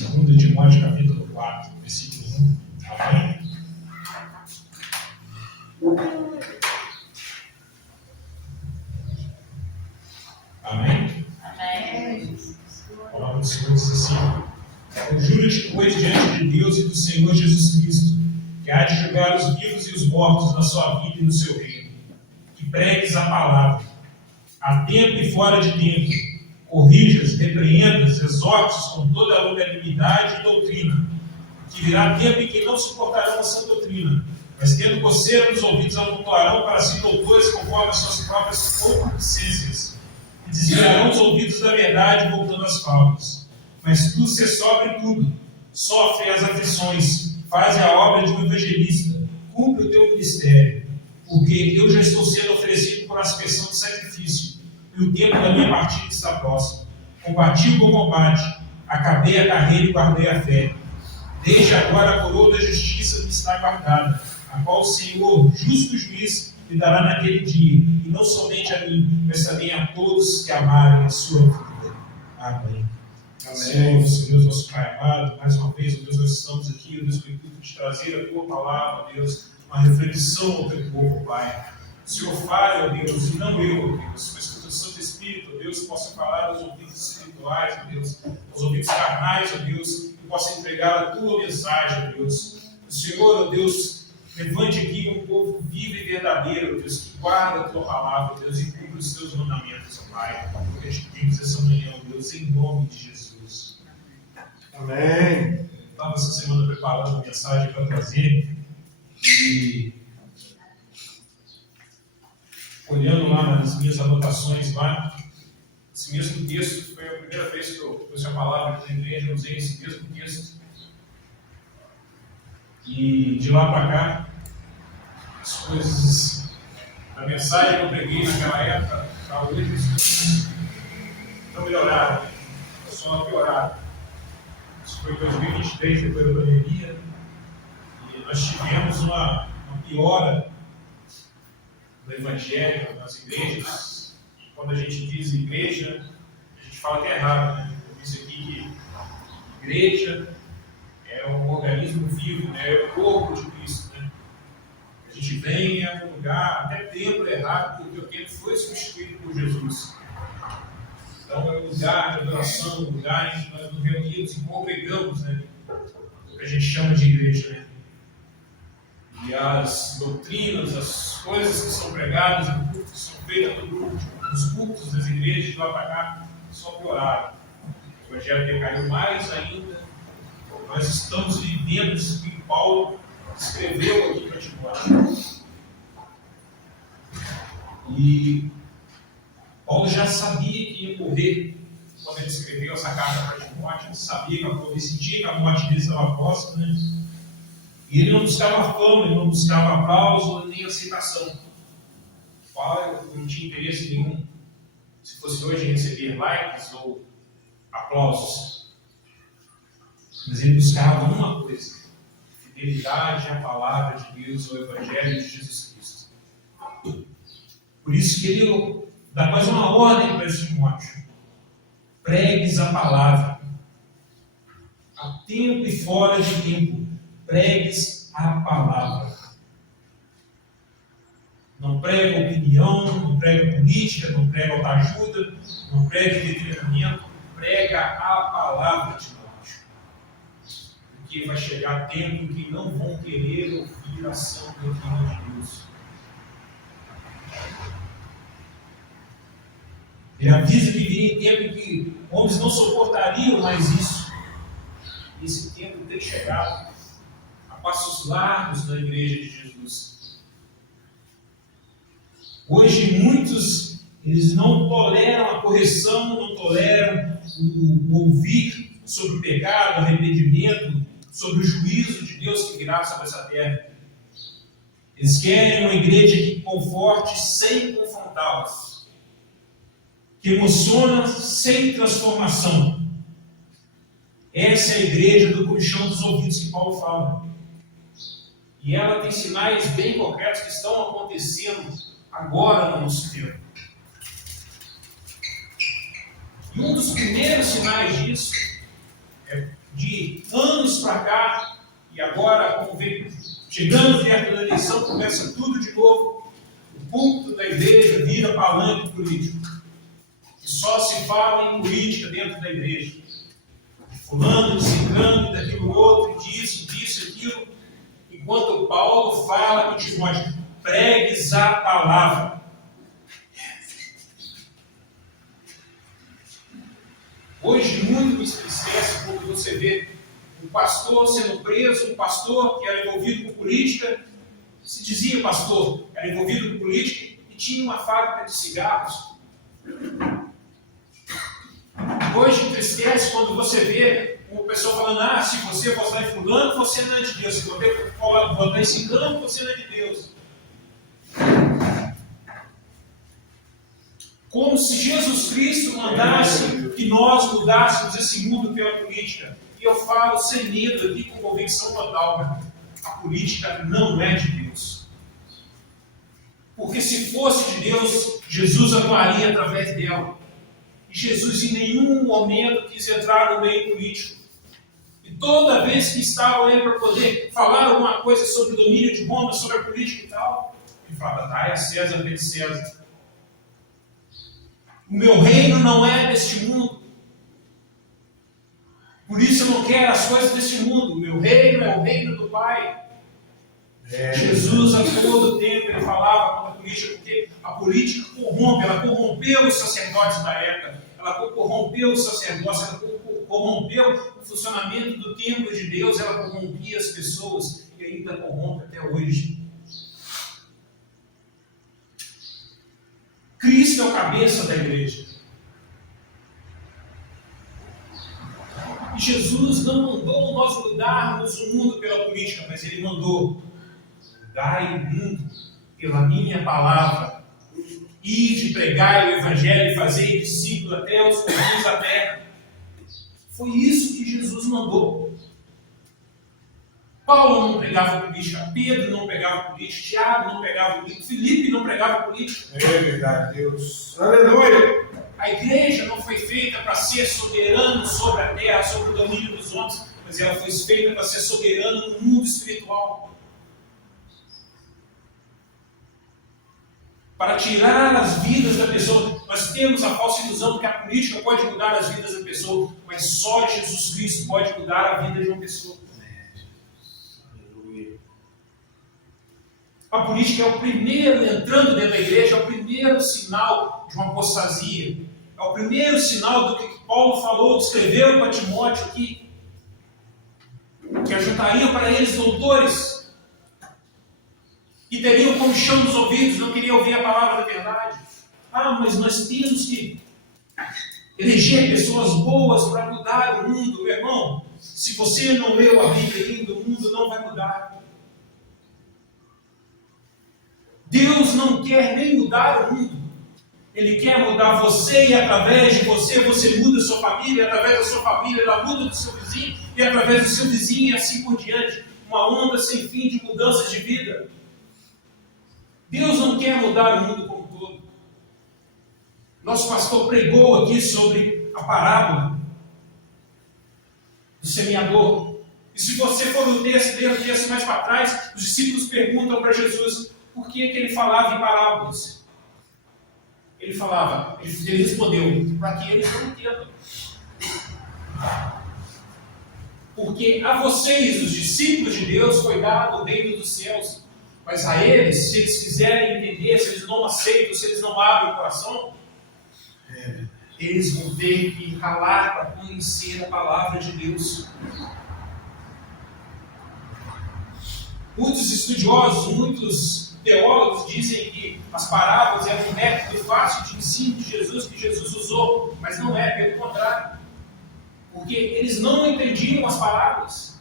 2 Timóteo capítulo 4, versículo 1. Amém? Amém? Amém. A palavra do Senhor diz assim: eu juro-te, pois, diante de Deus e do Senhor Jesus Cristo, que há de julgar os vivos e os mortos na sua vida e no seu reino, que pregues a palavra, a tempo e fora de tempo, corrijas, repreendas, exortes com toda a longanimidade e doutrina, que virá tempo em que não suportarão a sã doutrina, mas tendo coceira nos ouvidos amontoarão para si doutores conforme as suas próprias concupiscências, e desviarão os ouvidos da verdade voltando às faltas. Mas tu se sóbrio em tudo, sofre as aflições, faze a obra de um evangelista, cumpre o teu ministério, porque eu já estou sendo oferecido por aspersão de sacrifício, e o tempo da minha partida está próximo. Combati o bom combate, acabei a carreira e guardei a fé. Desde agora a coroa da justiça me está guardada, a qual o Senhor, justo juiz, me dará naquele dia, e não somente a mim, mas também a todos que amarem a sua vida. Amém. Senhor, Deus, nosso Pai amado, mais uma vez, Deus, nós estamos aqui, Deus, com o intuito de trazer a Tua palavra, Deus, uma reflexão ao Teu povo, Pai. O Senhor fale, ó Deus, e não eu, ó Deus, mas que o Teu Santo Espírito, ó Deus, possa falar aos ouvidos espirituais, ó Deus, aos ouvidos carnais, ó Deus, e possa entregar a Tua mensagem, ó Deus. O Senhor, ó Deus, levante aqui um povo vivo e verdadeiro, ó Deus, que guarda a Tua palavra, ó Deus, e cumpre os Teus mandamentos, ó Pai. Que a gente pedimos essa manhã, ó Deus, em nome de Jesus. Amém. Eu estava essa semana preparando a mensagem para trazer e olhando lá nas minhas anotações lá, esse mesmo texto, foi a primeira vez que eu trouxe a palavra aqui na igreja, eu usei esse mesmo texto. E de lá para cá, as coisas, a mensagem que eu preguei naquela época, talvez não melhoraram, só pioraram. Isso foi em 2023, depois da pandemia, e nós tivemos uma piora do evangelho nas igrejas. E quando a gente diz igreja, a gente fala que é errado, né? Eu disse aqui que igreja é um organismo vivo, né? É o corpo de Cristo, né? A gente vem a um lugar, até templo é errado, porque o templo foi substituído por Jesus. Então é um lugar de adoração, um lugar em que nós nos reunimos e congregamos, né? O que a gente chama de igreja, né? E as doutrinas, as coisas que são pregadas no culto, que são feitas nos cultos das igrejas de lá para cá, só pioraram. O evangelho decaiu mais ainda. Nós estamos vivendo isso que Paulo escreveu aqui para Timóteo. E Paulo já sabia que ia morrer quando ele escreveu essa carta para Timóteo. Ele sabia que ele sentia que a morte dele estava próxima, né? E ele não buscava fama, ele não buscava aplauso nem aceitação. Paulo não tinha interesse nenhum, se fosse hoje, em receber likes ou aplausos. Mas ele buscava uma coisa: fidelidade à palavra de Deus, ao Evangelho de Jesus Cristo. Por isso que ele dá mais uma ordem para Timóteo: pregues a palavra, a tempo e fora de tempo, pregues a palavra. Não prega opinião, não prega política, não prega autoajuda, não prega treinamento, prega a palavra, Timóteo. Porque vai chegar tempo em que não vão querer ouvir a sã doutrina de Deus. Ele avisa que viria tempo em que homens não suportariam mais isso. E esse tempo tem chegado a passos largos na igreja de Jesus. Hoje muitos, eles não toleram a correção, não toleram o ouvir sobre o pecado, o arrependimento, sobre o juízo de Deus que virá sobre essa terra. Eles querem uma igreja que conforte sem confrontá-los, que emociona sem transformação. Essa é a igreja do comichão dos ouvidos que Paulo fala. E ela tem sinais bem concretos que estão acontecendo agora no nosso tempo. E um dos primeiros sinais disso é de anos para cá, e agora, como vem chegando perto da eleição, começa tudo de novo. O púlpito da igreja vira palanque político. E só se fala em política dentro da igreja. Fulano, de ciclano, daquilo outro, disso, aquilo. Enquanto Paulo fala com Timóteo, pregues a palavra. Hoje muito me entristece quando você vê um pastor sendo preso, um pastor que era envolvido com política, se dizia pastor, era envolvido com política e tinha uma fábrica de cigarros. Hoje entristece quando você vê uma pessoa falando, se você votar em fulano, você não é de Deus. Se você votar em ciclano, você não é de Deus. Como se Jesus Cristo mandasse que nós mudássemos esse mundo pela política. E eu falo sem medo aqui, com convicção total, a política não é de Deus. Porque se fosse de Deus, Jesus atuaria através dela. E Jesus em nenhum momento quis entrar no meio político. E toda vez que estava aí para poder falar alguma coisa sobre o domínio de Roma, sobre a política e tal, ele falava, dai a César o que é de César. O meu reino não é deste mundo. Por isso eu não quero as coisas deste mundo. O meu reino é o reino do Pai. Jesus a todo tempo ele falava com a política, porque a política corrompe, ela corrompeu os sacerdotes da época, ela corrompeu os sacerdotes, ela corrompeu o funcionamento do templo de Deus, ela corrompia as pessoas e ainda corrompe até hoje. Cristo é o cabeça da igreja. E Jesus não mandou nós mudarmos o mundo pela política, mas Ele mandou mudai o mundo pela minha palavra. Ide, pregai o Evangelho e fazei discípulos até os confins da terra. Foi isso que Jesus mandou. Paulo não pregava política, Pedro não pregava política, Tiago não pregava política, Filipe não pregava política. É verdade, Deus. Aleluia! A igreja não foi feita para ser soberana sobre a terra, sobre o domínio dos homens, mas ela foi feita para ser soberana no mundo espiritual. Para tirar as vidas da pessoa. Nós temos a falsa ilusão de que a política pode mudar as vidas da pessoa, mas só Jesus Cristo pode mudar a vida de uma pessoa. A política é o primeiro, entrando dentro da igreja, é o primeiro sinal de uma apostasia. É o primeiro sinal do que Paulo falou, escreveu para Timóteo aqui, que ajuntariam para eles doutores, que teriam comichão nos ouvidos, não queriam ouvir a palavra da verdade. Mas nós temos que eleger pessoas boas para mudar o mundo. Meu irmão, se você não leu a Bíblia ainda, o mundo não vai mudar. Deus não quer nem mudar o mundo. Ele quer mudar você e através de você, você muda a sua família, e através da sua família, ela muda do seu vizinho, e através do seu vizinho e assim por diante. Uma onda sem fim de mudanças de vida. Deus não quer mudar o mundo como um todo. Nosso pastor pregou aqui sobre a parábola do semeador. E se você for no texto mais para trás, os discípulos perguntam para Jesus por que ele falava em parábolas. Ele respondeu, para que eles não entendam. Porque a vocês, os discípulos de Deus, foi dado o reino dos céus. Mas a eles, se eles quiserem entender, se eles não aceitam, se eles não abrem o coração, eles vão ter que ralar para conhecer a palavra de Deus. Muitos estudiosos, muitos teólogos dizem que as parábolas eram um método fácil de ensino de Jesus, que Jesus usou, mas não é, pelo contrário. Porque eles não entendiam as parábolas.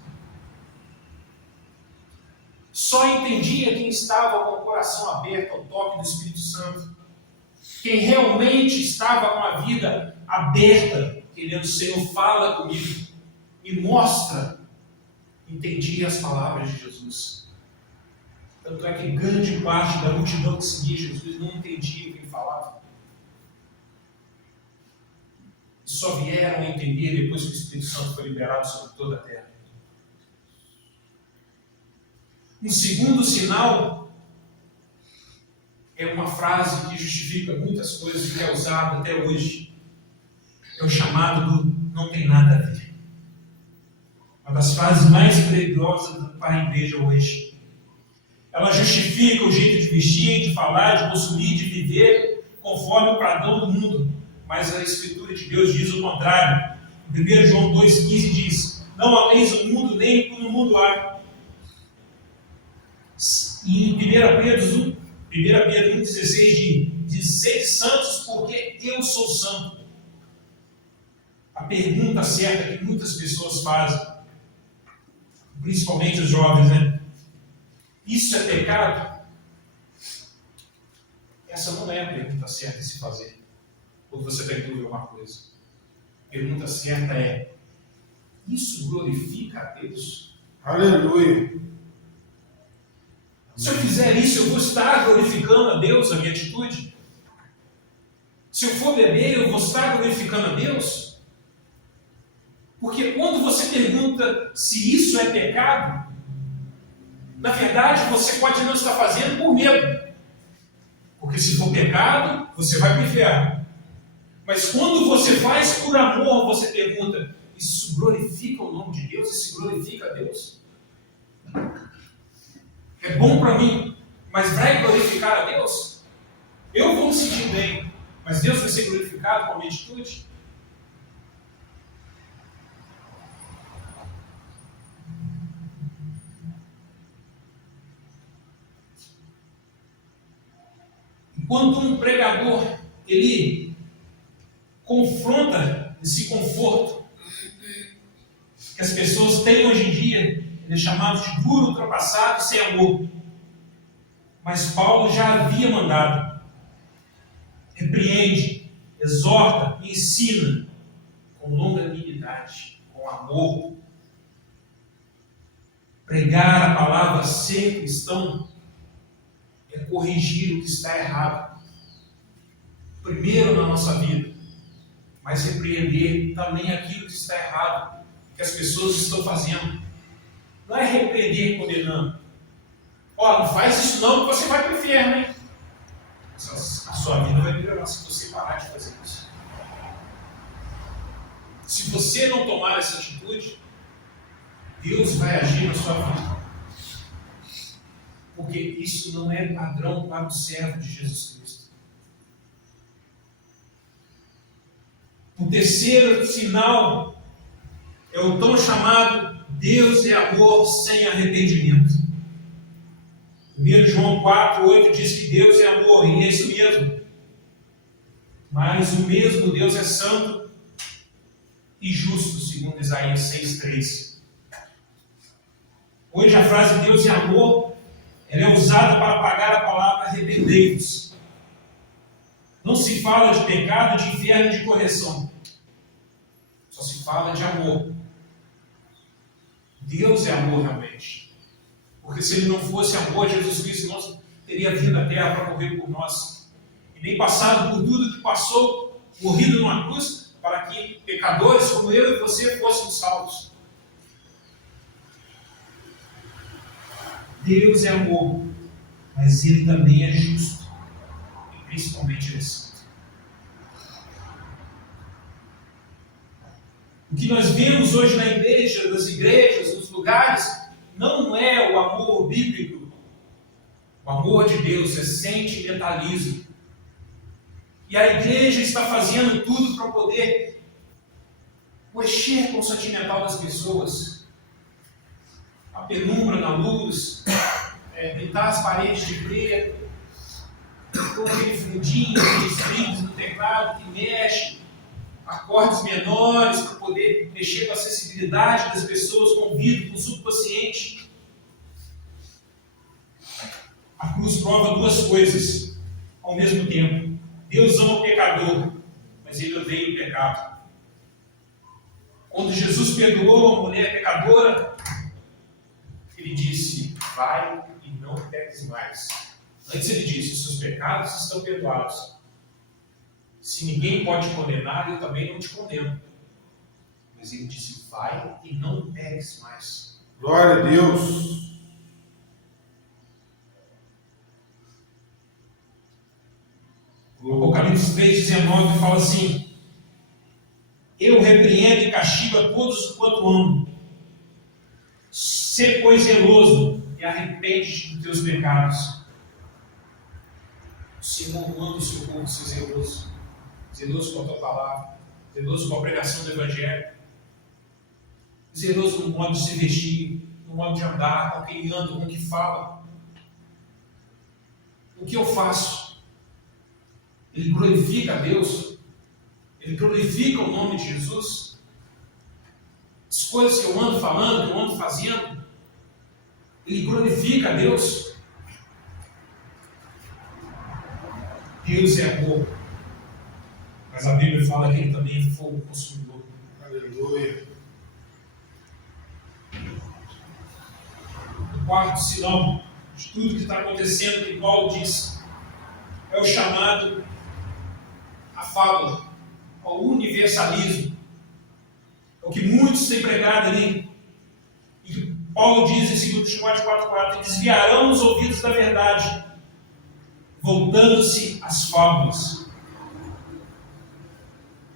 Só entendia quem estava com o coração aberto ao toque do Espírito Santo. Quem realmente estava com a vida aberta, querendo, Senhor, fala comigo, me mostra, entendia as palavras de Jesus. Tanto é que grande parte da multidão que seguia Jesus não entendia o que ele falava. só vieram a entender depois que o Espírito Santo foi liberado sobre toda a terra. Um segundo sinal é uma frase que justifica muitas coisas que é usada até hoje. É o chamado do não tem nada a ver. Uma das frases mais perigosas para a igreja hoje. Ela justifica o jeito de vestir, de falar, de consumir, de viver conforme o padrão do mundo. Mas a Escritura de Deus diz o contrário. Em 1 João 2,15 diz: não ameis o mundo nem o que no mundo há. E em 1 Pedro 1,16 diz: sede santos porque eu sou santo. A pergunta certa que muitas pessoas fazem, principalmente os jovens, né? Isso é pecado? Essa não é a pergunta certa de se fazer. Ou você tem dúvida alguma coisa? A pergunta certa é: isso glorifica a Deus? Aleluia. Se eu fizer isso, eu vou estar glorificando a Deus, a minha atitude? Se eu for beber, eu vou estar glorificando a Deus? Porque quando você pergunta se isso é pecado, na verdade você pode não estar fazendo por medo. Porque se for pecado, você vai para o inferno. Mas quando você faz por amor, você pergunta: isso glorifica o nome de Deus? Isso glorifica a Deus? É bom para mim, mas vai glorificar a Deus? Eu vou me sentir bem, mas Deus vai ser glorificado com a minha atitude? Quando um pregador, ele confronta esse conforto que as pessoas têm hoje em dia, ele é chamado de duro, ultrapassado, sem amor. Mas Paulo já havia mandado: repreende, exorta e ensina com longanimidade, com amor. Pregar a palavra, ser cristão, é corrigir o que está errado, primeiro na nossa vida, mas repreender também aquilo que está errado, que as pessoas estão fazendo. Não é repreender condenando. Ó, não faz isso não, que você vai para o inferno, hein? A sua vida vai melhorar se você parar de fazer isso. Se você não tomar essa atitude, Deus vai agir na sua vida. Porque isso não é padrão para o servo de Jesus Cristo. O terceiro sinal é o tão chamado Deus é amor sem arrependimento. 1 João 4,8 diz que Deus é amor, e é isso mesmo. Mas o mesmo Deus é santo e justo, segundo Isaías 6,3. Hoje a frase Deus é amor, ela é usada para apagar a palavra arrependei-vos. Não se fala de pecado, de inferno, de correção. Só se fala de amor. Deus é amor realmente. Porque se Ele não fosse amor, Jesus Cristo não teria vindo à terra para morrer por nós. E nem passado por tudo que passou, morrido numa cruz, para que pecadores como eu e você fôssemos salvos. Deus é amor, mas Ele também é justo. E principalmente Ele é santo. O que nós vemos hoje na igreja, nas igrejas, nos lugares, não é o amor bíblico. O amor de Deus é sentimentalismo. E a igreja está fazendo tudo para poder mexer com o sentimental das pessoas. A penumbra na luz, pintar as paredes de preto, com aquele fundinho, aqueles brilhos no teclado que mexe, acordes menores para poder mexer com a acessibilidade das pessoas, com o ouvido, com o subconsciente. A cruz prova duas coisas ao mesmo tempo. Deus ama o pecador, mas Ele odeia o pecado. Quando Jesus perdoou a mulher pecadora, Ele disse: vai e não peques mais. Antes Ele disse: os seus pecados estão perdoados. Se ninguém pode condenar, eu também não te condeno. Mas ele disse, vai e não peques mais. Glória a Deus. O Apocalipse 3,19 fala assim: eu repreendo e castigo a todos quanto amo. Sê, pois, zeloso e arrepende-te dos teus pecados. O Senhor manda o seu povo ser zeloso. Zeloso com a tua palavra. Zeloso com a pregação do Evangelho. Zeloso no modo de se vestir, no modo de andar, com quem anda, com o que fala. O que eu faço? Ele glorifica a Deus? Ele glorifica o nome de Jesus? As coisas que eu ando falando, que eu ando fazendo, ele glorifica a Deus? Deus é amor, mas a Bíblia fala que ele também é fogo consumidor. Aleluia. O quarto sinal de tudo que está acontecendo, que Paulo diz, é o chamado à fábula, ao universalismo. É o que muitos têm pregado ali. E que Paulo diz em 2 Timóteo 4,4: desviarão os ouvidos da verdade, voltando-se às fábulas.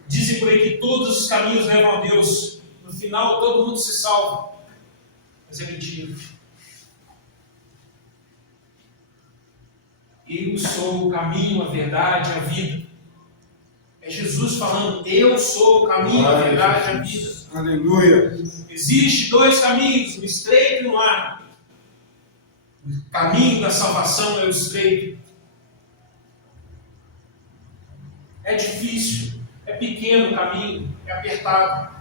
Dizem por aí que todos os caminhos levam a Deus. No final todo mundo se salva. Mas é mentira. Eu sou o caminho, a verdade, a vida. É Jesus falando, eu sou o caminho, a verdade, a vida. Aleluia. Existem dois caminhos, o estreito e o largo. O caminho da salvação é o estreito. É difícil, é pequeno o caminho, é apertado.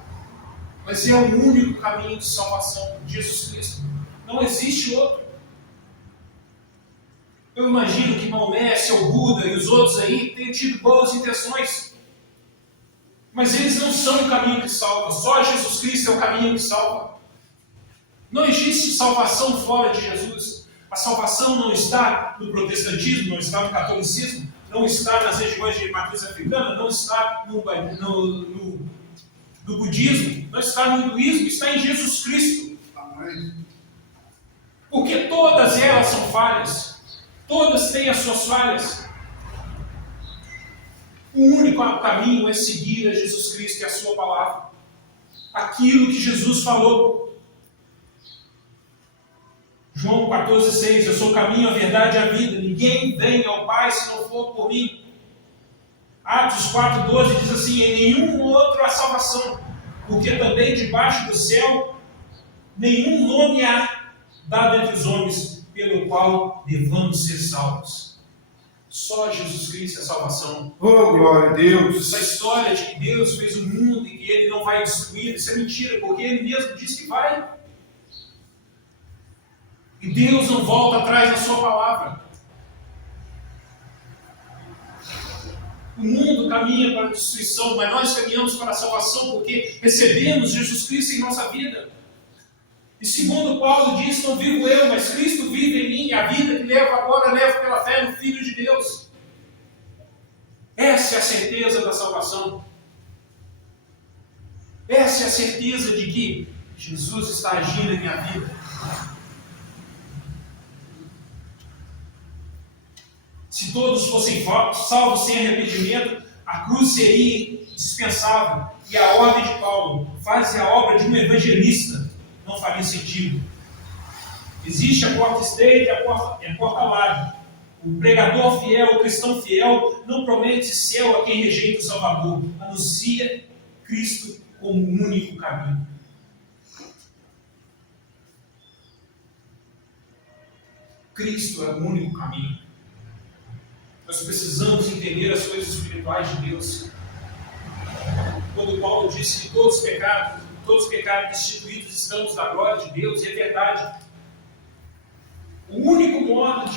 Mas é o único caminho de salvação, Jesus Cristo. Não existe outro. Eu imagino que Maomé, seu Buda e os outros aí tenham tido boas intenções. Mas eles não são o caminho que salva. Só Jesus Cristo é o caminho que salva. Não existe salvação fora de Jesus. A salvação não está no protestantismo, não está no catolicismo, não está nas regiões de matriz africana, não está no budismo, não está no hinduísmo, está em Jesus Cristo. Amém. Porque todas elas são falhas. Todas têm as suas falhas. O único caminho é seguir a Jesus Cristo e a sua palavra. Aquilo que Jesus falou. João 14,6: eu sou o caminho, a verdade e a vida. Ninguém vem ao Pai se não for por mim. Atos 4,12 diz assim: em nenhum outro há salvação, porque também debaixo do céu nenhum nome há dado entre os homens pelo qual devamos ser salvos. Só Jesus Cristo é a salvação. Oh, glória a Deus. Essa história de que Deus fez o mundo e que Ele não vai destruir, isso é mentira, porque Ele mesmo disse que vai. E Deus não volta atrás na sua palavra. O mundo caminha para a destruição, mas nós caminhamos para a salvação porque recebemos Jesus Cristo em nossa vida. E segundo Paulo diz, não vivo eu, mas Cristo vive em mim, e a vida que levo agora, levo pela fé no Filho de Deus. Essa é a certeza da salvação. Essa é a certeza de que Jesus está agindo em minha vida. Se todos fossem salvos sem arrependimento, a cruz seria indispensável. E a ordem de Paulo, faz a obra de um evangelista, não faria sentido. Existe a porta estreita e a porta larga. O pregador fiel, o cristão fiel, não promete céu a quem rejeita o Salvador. Anuncia Cristo como o único caminho. Cristo é o único caminho. Nós precisamos entender as coisas espirituais de Deus. Quando Paulo disse que todos os pecados destituídos estamos da glória de Deus, e é verdade. O único modo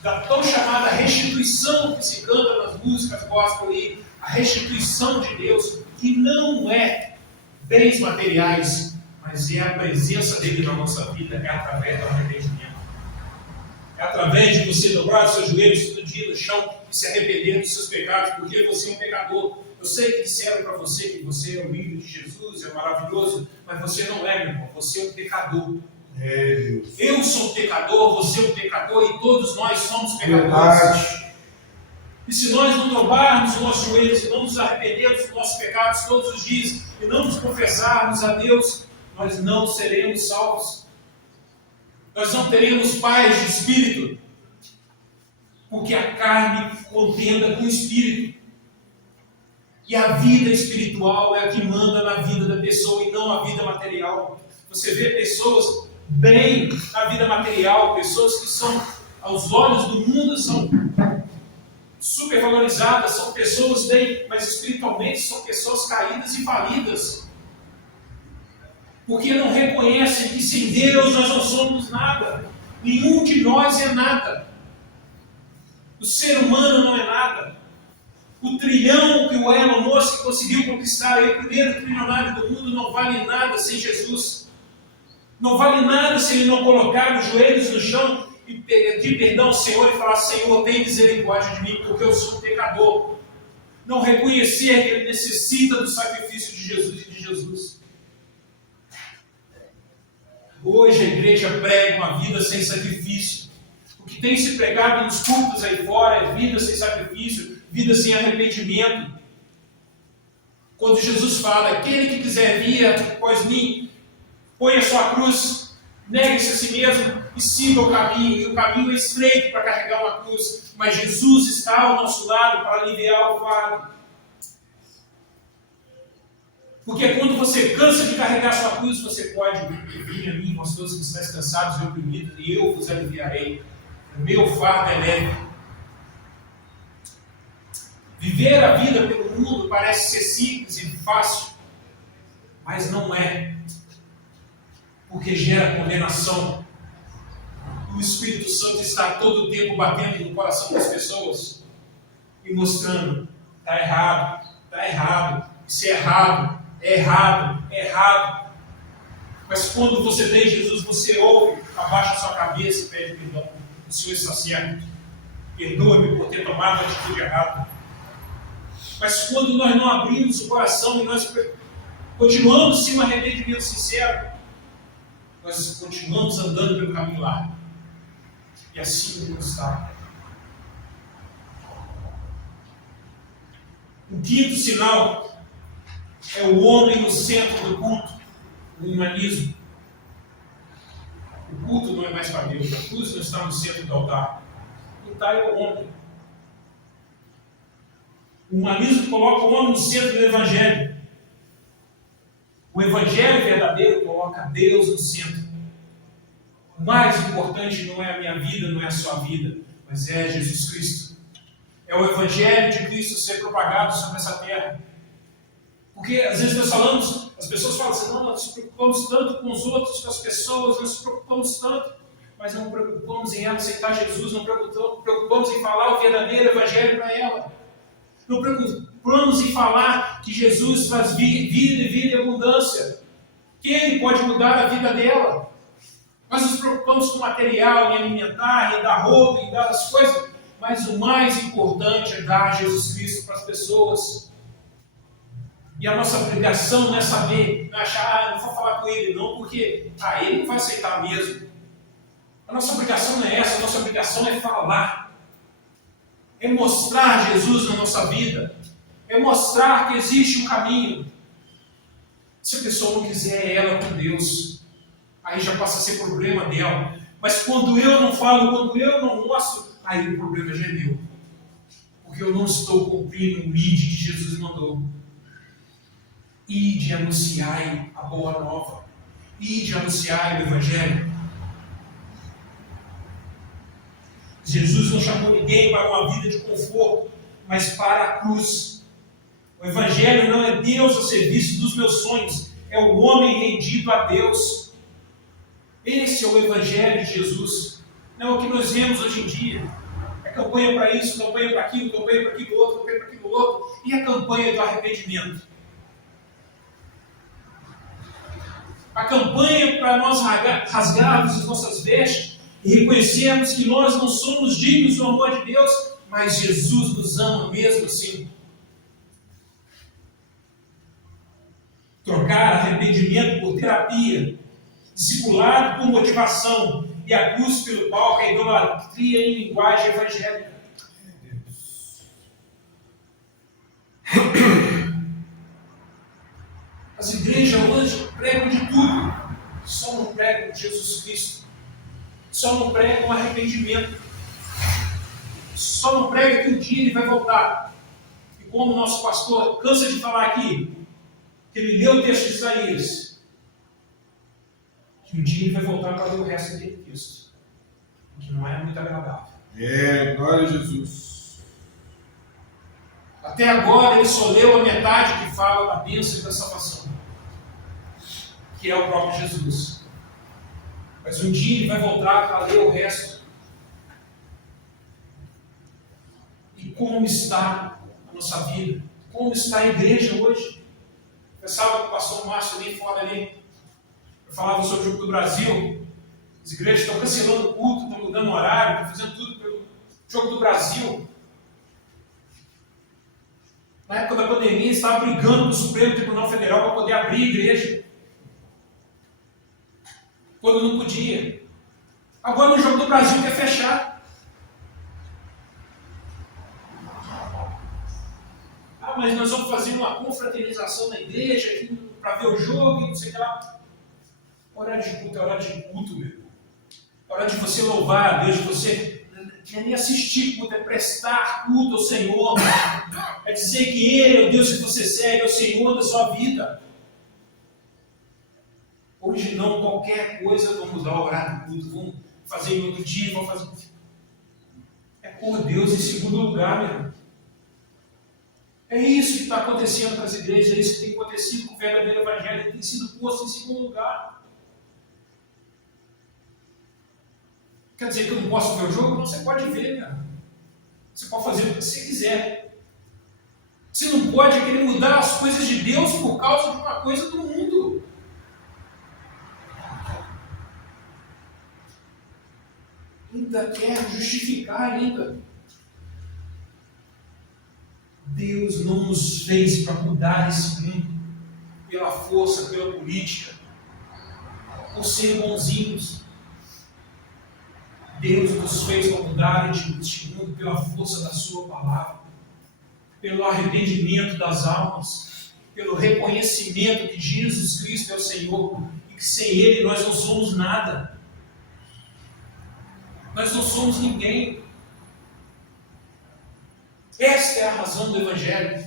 da tão chamada restituição que se canta nas músicas gospel aí, a restituição de Deus, que não é bens materiais, mas é a presença dele na nossa vida, é através do arrependimento. É através de você dobrar os seus joelhos todo dia no chão e se arrepender dos seus pecados, porque você é um pecador. Eu sei que disseram para você que você é o filho de Jesus, é maravilhoso, mas você não é, meu irmão, você é um pecador. É, Deus. Eu sou um pecador, você é um pecador e todos nós somos pecadores. Verdade. E se nós não dobrarmos os nossos joelhos e não nos arrependermos dos nossos pecados todos os dias e não nos confessarmos a Deus, nós não seremos salvos. Nós não teremos paz de espírito, porque a carne contenda com o espírito. E a vida espiritual é a que manda na vida da pessoa e não a vida material. Você vê pessoas bem na vida material, pessoas que são, aos olhos do mundo, são supervalorizadas, são pessoas bem, mas espiritualmente são pessoas caídas e falidas. Porque não reconhecem que sem Deus nós não somos nada. Nenhum de nós é nada. O ser humano não é nada. O trilhão que o Elon Musk conseguiu conquistar, o primeiro trilionário do mundo, não vale nada sem Jesus. Não vale nada se ele não colocar os joelhos no chão e pedir perdão ao Senhor e falar: Senhor, tem misericórdia de mim, porque eu sou um pecador. Não reconhecer que ele necessita do sacrifício de Jesus e de Jesus. Hoje a igreja prega uma vida sem sacrifício. O que tem se pregado nos cultos aí fora é vida sem sacrifício, vida sem arrependimento. Quando Jesus fala: aquele que quiser vir após mim, põe a sua cruz, negue-se a si mesmo e siga o caminho. E o caminho é estreito para carregar uma cruz, mas Jesus está ao nosso lado para aliviar o fardo. Porque quando você cansa de carregar a sua cruz, você pode vir a mim, vós todos que estáis cansados e oprimidos, e eu vos aliviarei. O meu fardo é leve. Viver a vida pelo mundo parece ser simples e fácil, mas não é. Porque gera condenação. O Espírito Santo está todo o tempo batendo no coração das pessoas e mostrando: está errado, isso é errado, é errado, é errado. Mas quando você tem Jesus, você ouve, abaixa a sua cabeça e pede perdão. O Senhor está certo. Perdoa-me por ter tomado a atitude errada. Mas quando nós não abrimos o coração e nós continuamos sem um arrependimento sincero, nós continuamos andando pelo caminho largo. E assim não está. O quinto sinal é o homem no centro do culto, o humanismo. O culto não é mais para Deus, a cruz não está no centro do altar. O altar é o homem. O humanismo coloca o homem no centro do Evangelho. O Evangelho verdadeiro coloca Deus no centro. O mais importante não é a minha vida, não é a sua vida, mas é Jesus Cristo. É o Evangelho de Cristo ser propagado sobre essa terra. Porque às vezes nós falamos, as pessoas falam assim: não, nós nos preocupamos tanto com os outros, com as pessoas, nós nos preocupamos tanto, mas não preocupamos em aceitar Jesus, não preocupamos em falar o verdadeiro Evangelho para ela. Não preocupamos em falar que Jesus traz vida e vida em abundância, que Ele pode mudar a vida dela. Nós nos preocupamos com o material, em alimentar, em dar roupa, em dar as coisas, mas o mais importante é dar Jesus Cristo para as pessoas. E a nossa obrigação não é saber, não é achar: não vou falar com ele, não, porque ele não vai aceitar mesmo. A nossa obrigação não é essa, a nossa obrigação é falar. É mostrar Jesus na nossa vida. É mostrar que existe um caminho. Se a pessoa não quiser, é ela com Deus. Aí já passa a ser problema dela. Mas quando eu não falo, quando eu não mostro, aí o problema já é meu. Porque eu não estou cumprindo o ID que Jesus mandou. Ide anunciai a boa nova. Ide anunciai o Evangelho. Jesus não chamou ninguém para uma vida de conforto, mas para a cruz. O Evangelho não é Deus ao serviço dos meus sonhos, é o homem rendido a Deus. Esse é o Evangelho de Jesus. Não é o que nós vemos hoje em dia. É campanha para isso, campanha para aquilo, campanha para aquilo outro, campanha para aquilo outro. E a campanha do arrependimento? A campanha para nós rasgarmos as nossas vestes E reconhecemos que nós não somos dignos do amor de Deus, mas Jesus nos ama mesmo assim. Trocar arrependimento por terapia, discipulado por motivação e a cruz pelo palco é idolatria em linguagem evangélica. As igrejas hoje pregam de tudo, só não pregam Jesus Cristo, só não pregam arrependimento, só não pregam que um dia ele vai voltar. E como o nosso pastor cansa de falar aqui, que ele leu o texto de Isaías, que um dia ele vai voltar para ler o resto daquele texto, que não é muito agradável. Glória a Jesus. Até agora ele só leu a metade que fala da bênção e da salvação, que é o próprio Jesus. Mas um dia ele vai voltar para ler o resto. E como está a nossa vida? Como está a igreja hoje? Pensava que o pastor Márcio ali fora ali, eu falava sobre o jogo do Brasil. As igrejas estão cancelando o culto, estão mudando o horário, estão fazendo tudo pelo jogo do Brasil. Na época da pandemia, estava brigando com o Supremo Tribunal Federal para poder abrir a igreja, quando não podia. Agora no jogo do Brasil quer fechar. Mas nós vamos fazer uma confraternização na igreja para ver o jogo e não sei o que lá. Horário de culto é horário de culto, meu. É hora de você louvar a Deus, de você não é nem assistir culto, é prestar culto ao Senhor. É dizer que Ele é o Deus que você segue, é o Senhor da sua vida. Hoje não, qualquer coisa, vamos mudar o horário do culto, vamos fazer em outro dia, vamos fazer. É por Deus em segundo lugar, meu irmão. É isso que está acontecendo com as igrejas, é isso que tem acontecido com o verdadeiro evangelho, tem sido posto em segundo lugar. Quer dizer que eu não posso ver o jogo? Não, você pode ver, cara. Você pode fazer o que você quiser. Você não pode querer mudar as coisas de Deus por causa de uma coisa do mundo. Ainda quer justificar ainda. Deus não nos fez para mudar esse mundo pela força, pela política, por ser bonzinhos. Deus nos fez para mudar este mundo pela força da sua palavra, pelo arrependimento das almas, pelo reconhecimento que Jesus Cristo é o Senhor e que sem Ele nós não somos nada. Nós não somos ninguém. Esta é a razão do Evangelho.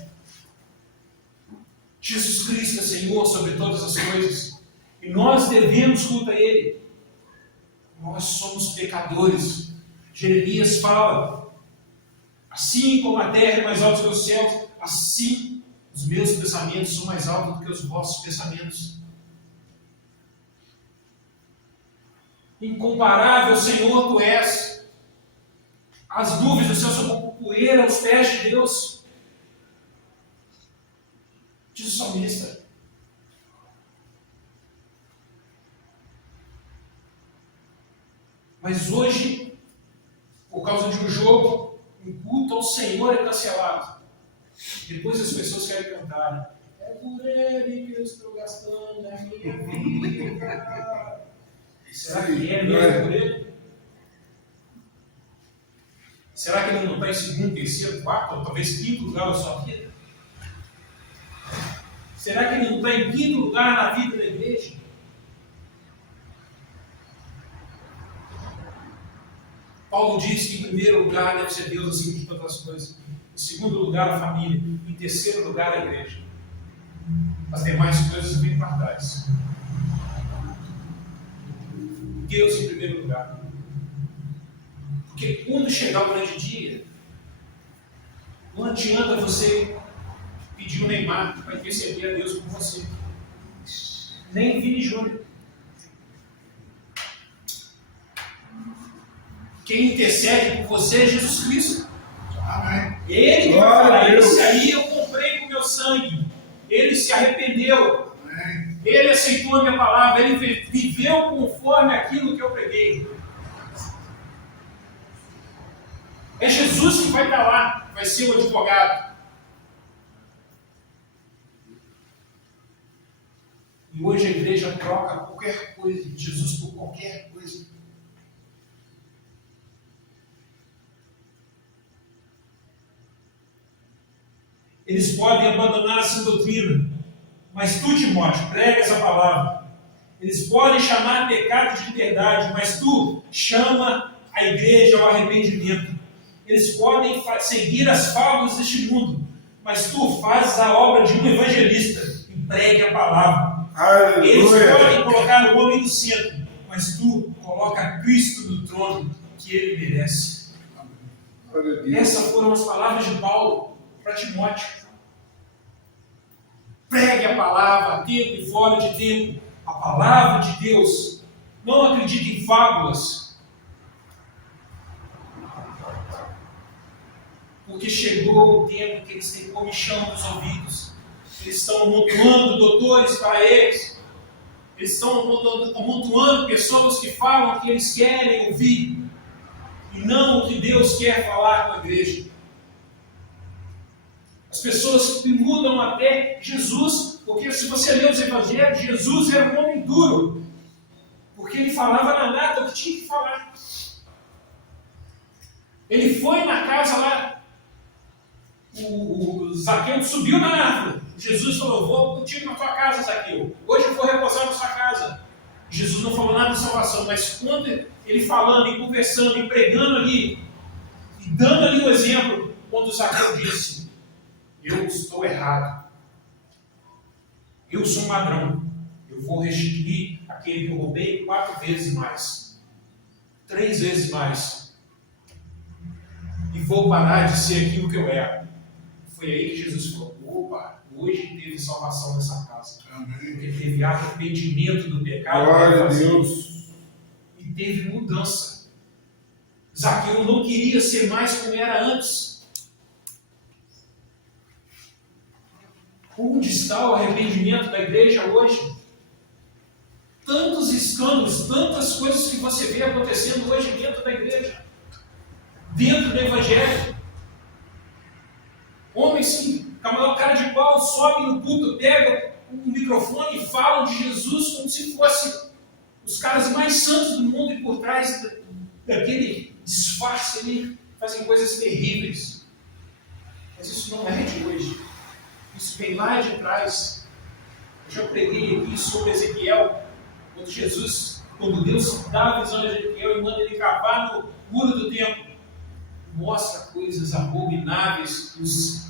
Jesus Cristo é Senhor sobre todas as coisas. E nós devemos culto a Ele. Nós somos pecadores. Jeremias fala: assim como a terra é mais alta que os céus, assim os meus pensamentos são mais altos do que os vossos pensamentos. Incomparável Senhor tu és. As nuvens do céu são como poeira aos pés de Deus. Diz o salmista. Mas hoje, por causa de um jogo, um culto ao Senhor é cancelado. Depois as pessoas querem cantar: é por Ele que eu estou gastando a minha vida. Será que é mesmo por Ele? Será que ele não está em segundo, terceiro, quarto, ou talvez quinto lugar na sua vida? Será que ele não está em quinto lugar na vida da igreja? Paulo diz que em primeiro lugar deve ser Deus acima de todas as coisas. Em segundo lugar, a família. Em terceiro lugar, a igreja. As demais coisas vêm para trás. Deus em primeiro lugar. Porque quando chegar o grande dia, não adianta você pedir o Neymar para interceder a Deus por você. Nem Vini Júnior. Quem intercede por você é Jesus Cristo. Amém. Ele que vai falar: esse aí eu comprei com o meu sangue. Ele se arrependeu. Ele aceitou a minha palavra. Ele viveu conforme aquilo que eu preguei. É Jesus que vai estar lá, vai ser o advogado. E hoje a igreja troca qualquer coisa, Jesus por qualquer coisa. Eles podem abandonar essa doutrina, mas tu, Timóteo, pregas a palavra. Eles podem chamar pecado de liberdade, mas tu chama a igreja ao arrependimento. Eles podem seguir as fábulas deste mundo, mas tu fazes a obra de um evangelista e pregue a palavra. Aleluia. Eles podem colocar o homem no centro, mas tu coloca Cristo no trono que ele merece. Glória a Deus. Essas foram as palavras de Paulo para Timóteo. Pregue a palavra, a tempo e fora de tempo. A palavra de Deus. Não acredite em fábulas. Porque chegou o tempo que eles têm comichão nos ouvidos. Eles estão amontoando doutores para eles. Eles estão amontoando pessoas que falam o que eles querem ouvir. E não o que Deus quer falar com a igreja. As pessoas que mudam até Jesus, porque se você ler os evangelhos, Jesus era um homem duro, porque ele falava na lata o que tinha que falar. Ele foi na casa lá, o Zaqueu subiu na árvore, Jesus falou, vou contigo na tua casa, Zaqueu, hoje eu vou repousar na sua casa. Jesus não falou nada de salvação, mas quando ele falando e conversando e pregando ali, e dando ali o exemplo, quando o Zaqueu disse, eu estou errado. Eu sou um ladrão. Eu vou restituir aquele que eu roubei 4 vezes mais. 3 vezes mais. E vou parar de ser aquilo que eu era. Foi aí que Jesus falou, opa, hoje teve salvação nessa casa. Porque teve arrependimento do pecado. Glória a Deus. E teve mudança. Zaqueu não queria ser mais como era antes. Onde está o arrependimento da igreja hoje? Tantos escândalos, tantas coisas que você vê acontecendo hoje dentro da igreja, dentro do evangelho. Homens que, com a maior cara de pau, sobem no culto, pegam um microfone e falam de Jesus como se fossem os caras mais santos do mundo e por trás daquele disfarce ali fazem coisas terríveis. Mas isso não é de hoje. Isso vem lá de trás. Eu já preguei aqui sobre Ezequiel, quando Deus dá a visão de Ezequiel e manda ele cavar no muro do templo, mostra coisas abomináveis que os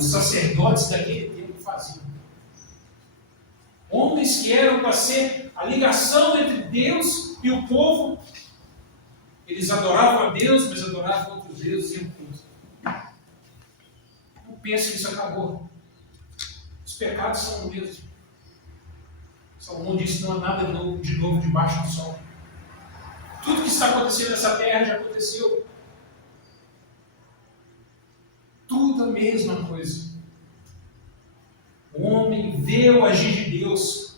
sacerdotes daquele tempo faziam. Homens que eram para ser a ligação entre Deus e o povo, eles adoravam a Deus, mas adoravam outros deuses e o penso que isso acabou. Os pecados são o mesmo. Salomão disse que não há nada de novo debaixo do sol. Tudo que está acontecendo nessa terra já aconteceu. Tudo a mesma coisa. O homem vê o agir de Deus,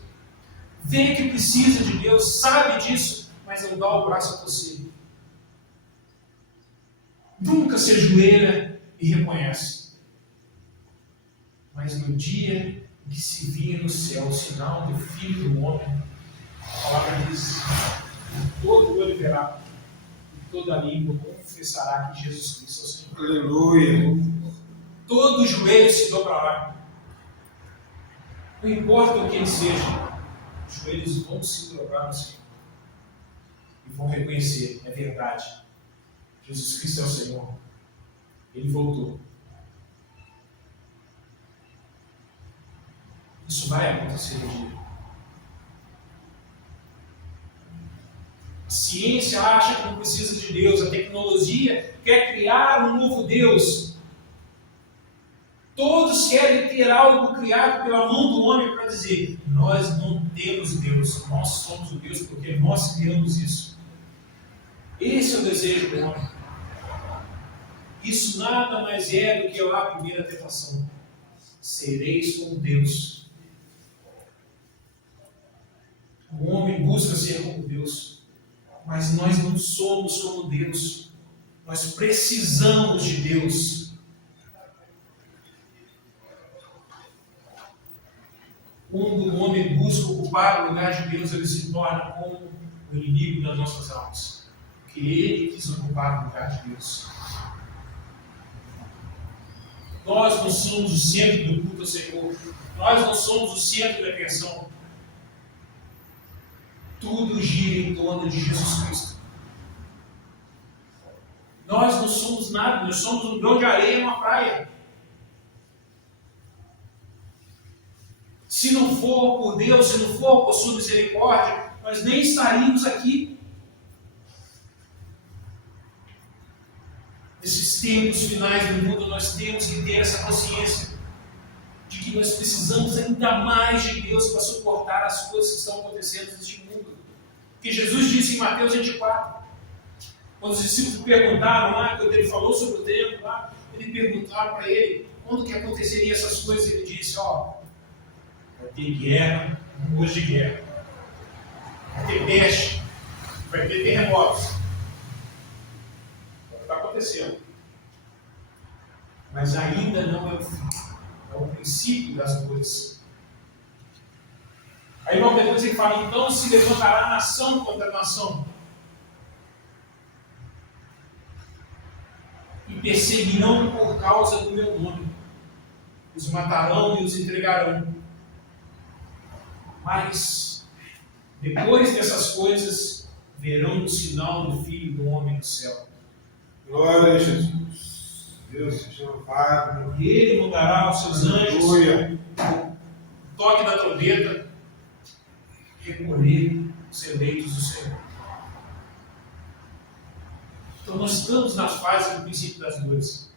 vê que precisa de Deus, sabe disso, mas não dá o braço a torcer. Nunca se ajoelha e reconhece. Mas no dia em que se via no céu o sinal do Filho do Homem, a palavra diz, todo olho verá, e toda língua confessará que Jesus Cristo é o Senhor. Aleluia. Todo joelho se dobrará. Não importa o que ele seja, os joelhos vão se dobrar no Senhor. E vão reconhecer, é verdade. Jesus Cristo é o Senhor. Ele voltou. Isso vai acontecer um dia. A ciência acha que não precisa de Deus, a tecnologia quer criar um novo Deus. Todos querem ter algo criado pela mão do homem para dizer, nós não temos Deus, nós somos o Deus porque nós criamos isso. Esse é o desejo do homem. Isso nada mais é do que lá a primeira tentação. Sereis como Deus. O homem busca ser como Deus, mas nós não somos como Deus. Nós precisamos de Deus. Quando o homem busca ocupar o lugar de Deus, ele se torna como o inimigo das nossas almas. Porque ele quis ocupar o lugar de Deus. Nós não somos o centro do culto ao Senhor. Nós não somos o centro da criação. Tudo gira em torno de Jesus Cristo. Nós não somos nada, nós somos um grão de areia em uma praia. Se não for por Deus, se não for por sua misericórdia, nós nem estaríamos aqui. Nesses tempos finais do mundo, nós temos que ter essa consciência de que nós precisamos ainda mais de Deus para suportar as coisas que estão acontecendo neste mundo. Porque Jesus disse em Mateus 24, quando os discípulos perguntaram lá, quando ele falou sobre o tempo lá, ele perguntaram para ele quando que aconteceria essas coisas. Ele disse, vai ter guerra, rumores de guerra, vai ter peste, vai ter terremotos. Está acontecendo. Mas ainda não é o fim, é o princípio das coisas. Aí logo depois ele fala, então se levantará nação contra nação. E perseguirão por causa do meu nome. Os matarão e os entregarão. Mas, depois dessas coisas, verão o sinal do Filho do Homem no céu. Glória a Jesus. Deus seja louvado. E ele mandará os seus anjos, Aleluia. o toque da trombeta, recolher os eleitos do Senhor. Então nós estamos na fase do princípio das dores.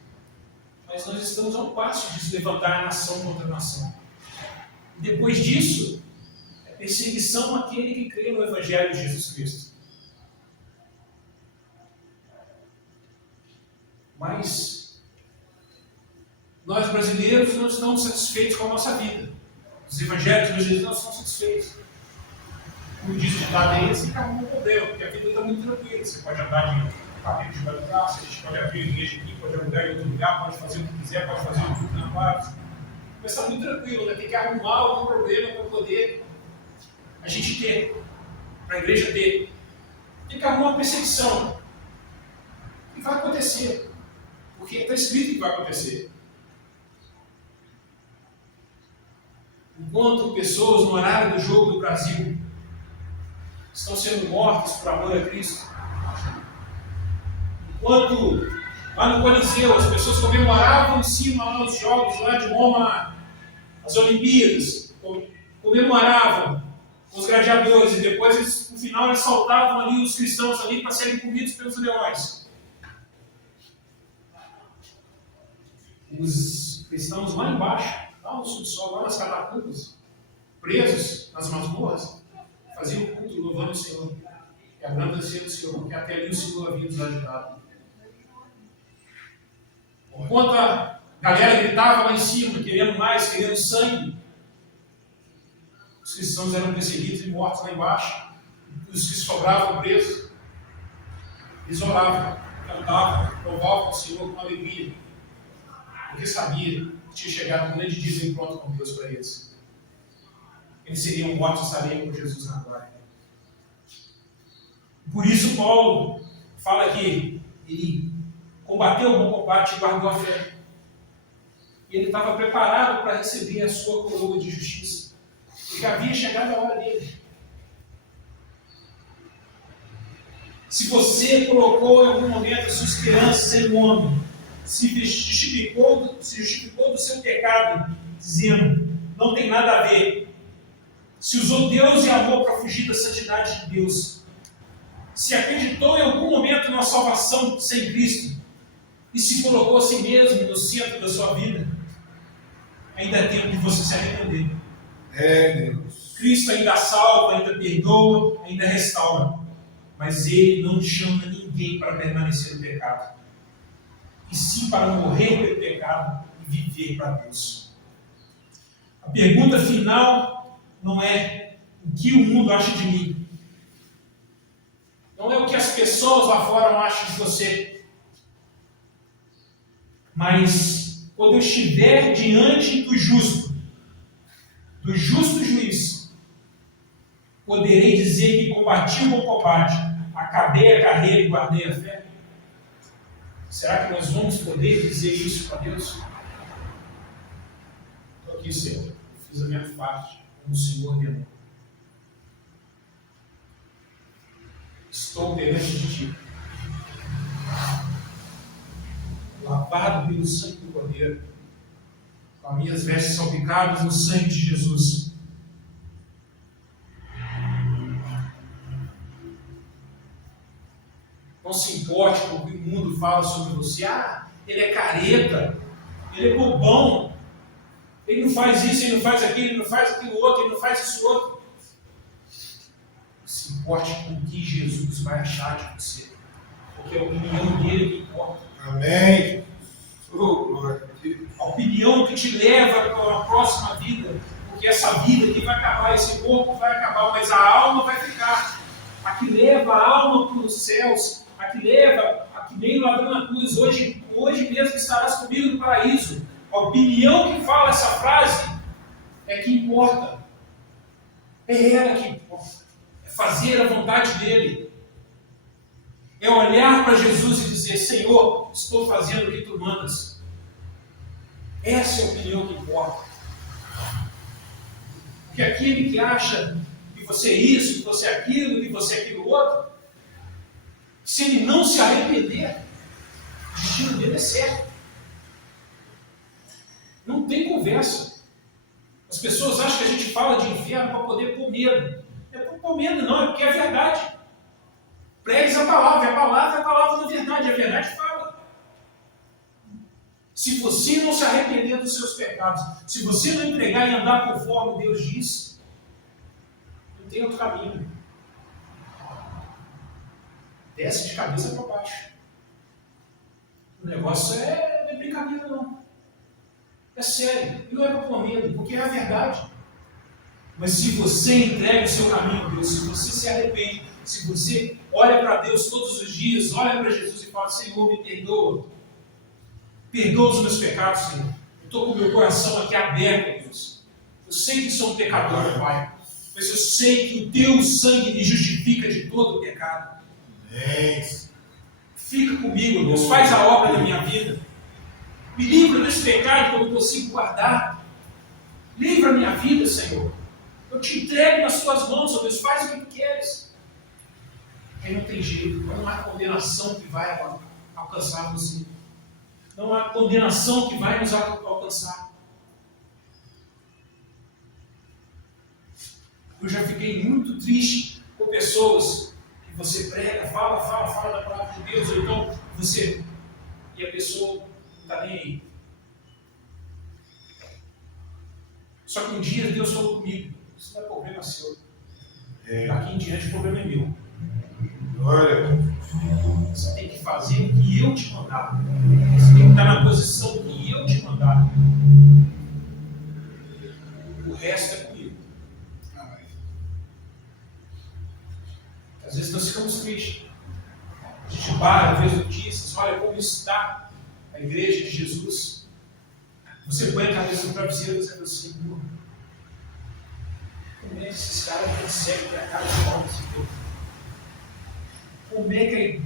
Mas nós estamos a um passo de se levantar nação contra nação. E depois disso, é perseguição àquele que crê no Evangelho de Jesus Cristo. Mas nós brasileiros não estamos satisfeitos com a nossa vida. Os evangélicos brasileiros não estão satisfeitos. Como diz o ditado aí, esse é um problema, porque a vida está muito tranquila. Você pode andar de carrinho de baixo do braço, a gente pode abrir a igreja aqui, pode alugar em outro lugar, pode fazer o que quiser, pode fazer o culto na paz. Mas está muito tranquilo, né? Tem que arrumar algum problema para poder a gente ter, para a igreja ter. Tem que arrumar uma perseguição. E vai acontecer. Porque está escrito que vai acontecer. Enquanto pessoas no horário do jogo do Brasil estão sendo mortas por amor a Cristo, enquanto lá no Coliseu as pessoas comemoravam em cima lá os jogos lá de Roma, as Olimpíadas, comemoravam os gladiadores e depois no final eles soltavam ali os cristãos ali para serem comidos pelos leões. Os cristãos lá embaixo, lá no subsolo, lá nas catacumbas, presos nas masmorras, faziam culto louvando o Senhor, e agradecendo o Senhor, que até ali o Senhor havia nos ajudado. Enquanto a galera gritava lá em cima, querendo mais, querendo sangue, os cristãos eram perseguidos e mortos lá embaixo. Os que sobravam presos, eles oravam, cantavam, louvavam o Senhor com alegria, porque sabia que tinha chegado um grande dia de encontro com Deus para eles. Eles seriam mortos e estariam com Jesus na glória. Por isso Paulo fala que ele combateu o bom combate e guardou a fé. E ele estava preparado para receber a sua coroa de justiça, porque havia chegado a hora dele. Se você colocou em algum momento a sua esperança em um homem, se justificou do seu pecado, dizendo, não tem nada a ver, se usou Deus e amor para fugir da santidade de Deus, se acreditou em algum momento na salvação sem Cristo, e se colocou a si mesmo no centro da sua vida, ainda é tempo de você se arrepender. Deus. Cristo ainda salva, ainda perdoa, ainda restaura, mas Ele não chama ninguém para permanecer no pecado, e sim para morrer pelo pecado e viver para Deus. A pergunta final não é o que o mundo acha de mim, não é o que as pessoas lá fora acham de você, Mas quando eu estiver diante do justo juiz, poderei dizer que combati o bom combate, acabei a carreira e guardei a fé? Será que nós vamos poder dizer isso para Deus? Estou aqui, Senhor, eu fiz a minha parte, como o Senhor ordenou. Estou diante de Ti, lavado pelo sangue do Cordeiro, com as minhas vestes salpicadas no sangue de Jesus. Não se importe com o que o mundo fala sobre você. Ah, ele é careta, ele é bobão, ele não faz isso, ele não faz aquilo, ele não faz aquilo outro, ele não faz isso outro. Se importe com o que Jesus vai achar de você, porque é a opinião dele que importa. Amém. Oh, glória a Deus. A opinião que te leva para a próxima vida, porque essa vida aqui vai acabar, esse corpo vai acabar, mas a alma vai ficar. A que leva a alma para os céus, a que leva, a que veio ladrão na cruz, hoje mesmo estarás comigo no paraíso. A opinião que fala essa frase é que importa. É ela que importa. É fazer a vontade dele. É olhar para Jesus e dizer: Senhor, estou fazendo o que tu mandas. Essa é a opinião que importa. Porque aquele que acha que você é isso, que você é aquilo, que você é aquilo outro, se ele não se arrepender, o destino dele é certo. Não tem conversa. As pessoas acham que a gente fala de inferno para poder pôr medo. Não é para pôr medo, não, é porque é verdade. Pregues a palavra é a palavra da verdade, a verdade fala. Se você não se arrepender dos seus pecados, se você não entregar e andar conforme Deus diz, não tem outro caminho. Desce de cabeça para baixo. O negócio não é brincadeira, não. É sério. E não é para pôr medo, porque é a verdade. Mas se você entrega o seu caminho a Deus, se você se arrepende, se você olha para Deus todos os dias, olha para Jesus e fala: Senhor, me perdoa. Perdoa os meus pecados, Senhor. Eu estou com o meu coração aqui aberto, Deus. Eu sei que sou um pecador, Pai. Mas eu sei que o teu sangue me justifica de todo o pecado. Fica comigo, Deus. Faz a obra na minha vida. Me livra desse pecado que eu não consigo guardar. Livra a minha vida, Senhor. Eu te entrego nas tuas mãos, ó Deus. Faz o que tu queres. Aí não tem jeito. Não há condenação que vai alcançar você. Não há condenação que vai nos alcançar. Eu já fiquei muito triste com pessoas que você prega, fala da palavra de Deus, ou então você, e a pessoa não está nem aí. Só que um dia Deus falou comigo: isso não é problema seu. Daqui em diante o problema é meu. Glória. Você tem que fazer o que eu te mandar. Você tem que estar na posição que eu te mandar. O resto é comigo. Às vezes nós ficamos tristes. A gente para, vê notícias, olha como está a igreja de Jesus. Você põe a cabeça no travesseiro dizendo assim: como é que esses caras conseguem ter a cara de mal desse povo? Como é que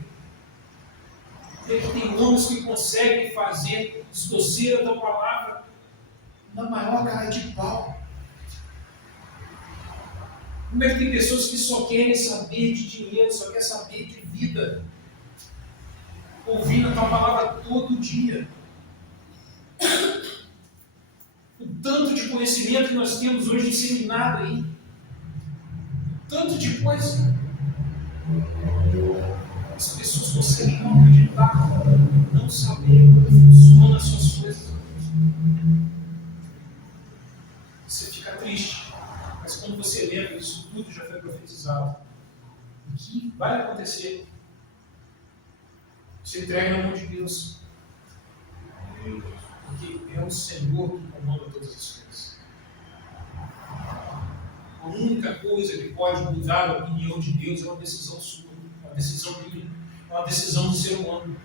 tem homens que conseguem fazer distorcer a tua palavra na maior cara de pau? Como é que tem pessoas que só querem saber de dinheiro, só querem saber de vida, ouvindo a tua palavra todo dia? O tanto de conhecimento que nós temos hoje disseminado aí, tanto de coisa. As pessoas conseguem não acreditar, não saber como funcionam as suas coisas. Você fica triste, mas quando você lembra, isso tudo já foi profetizado. O que vai acontecer? Você entrega na mão de Deus, porque é o Senhor que comanda todas as coisas. A única coisa que pode mudar a opinião de Deus é uma decisão sua. Uma decisão minha, é uma decisão do ser humano.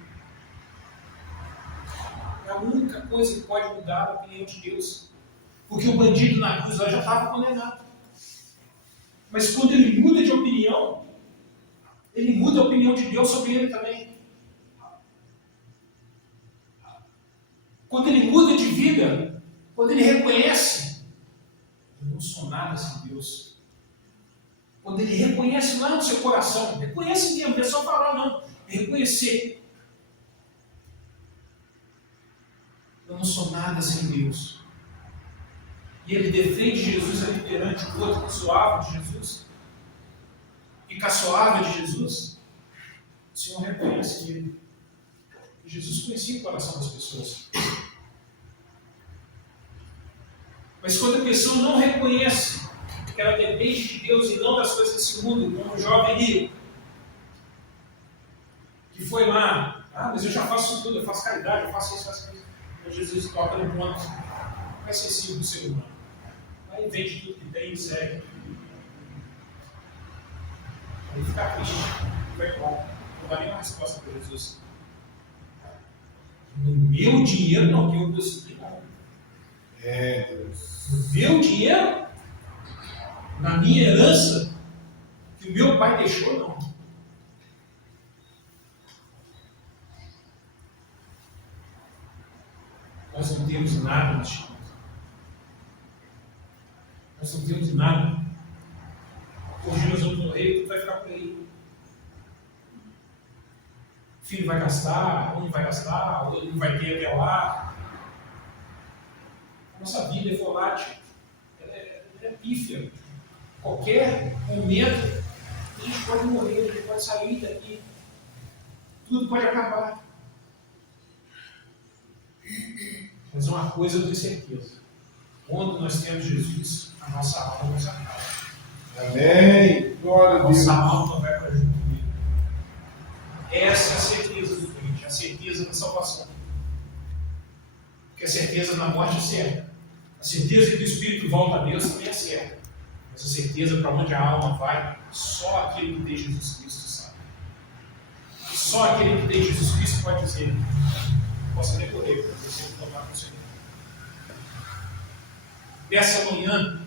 É a única coisa que pode mudar a opinião de Deus. Porque o bandido na cruz lá já estava condenado. Mas quando ele muda de opinião, ele muda a opinião de Deus sobre ele também. Quando ele muda de vida, quando ele reconhece, eu não sou nada sem Deus. Quando ele reconhece lá no seu coração, reconhece mesmo, não é só falar não, é reconhecer. Eu não sou nada sem Deus. E ele defende Jesus ali perante o outro que soava de Jesus, que caçoava de Jesus. O Senhor reconhece ele. E Jesus conhecia o coração das pessoas. Mas quando a pessoa não reconhece que ela depende de Deus e não das coisas desse mundo, como o jovem rico, que foi lá, mas eu já faço tudo, eu faço caridade, eu faço isso. Então Jesus toca no ponto mais sensível do ser humano. Aí vende tudo que tem e segue. Aí fica triste, vai bom. Não dá nenhuma resposta para Jesus. No meu dinheiro não, que eu consegui não. No meu dinheiro, na minha herança, que o meu pai deixou, não. Nós não temos nada neste mundo. Nós não temos nada. Hoje nós vamos morrer, tudo vai ficar por aí. O filho vai gastar, ou não vai gastar, ou ele não vai ter até lá. A nossa vida é volátil, ela é pífia. Qualquer momento a gente pode morrer, a gente pode sair daqui. Tudo pode acabar. Mas uma coisa eu tenho certeza. Quando nós temos Jesus, a nossa alma vai se acaba. Amém. Glória a Deus. Nossa alma vai para junto dele. Essa é a certeza do crente, a certeza da salvação. Porque a certeza da morte é certa. A certeza que o Espírito volta a Deus também é certa. Mas a certeza para onde a alma vai, só aquele que tem Jesus Cristo sabe. Só aquele que tem Jesus Cristo pode dizer: posso decorrer, porque você vai tomar com o Senhor. Nessa manhã,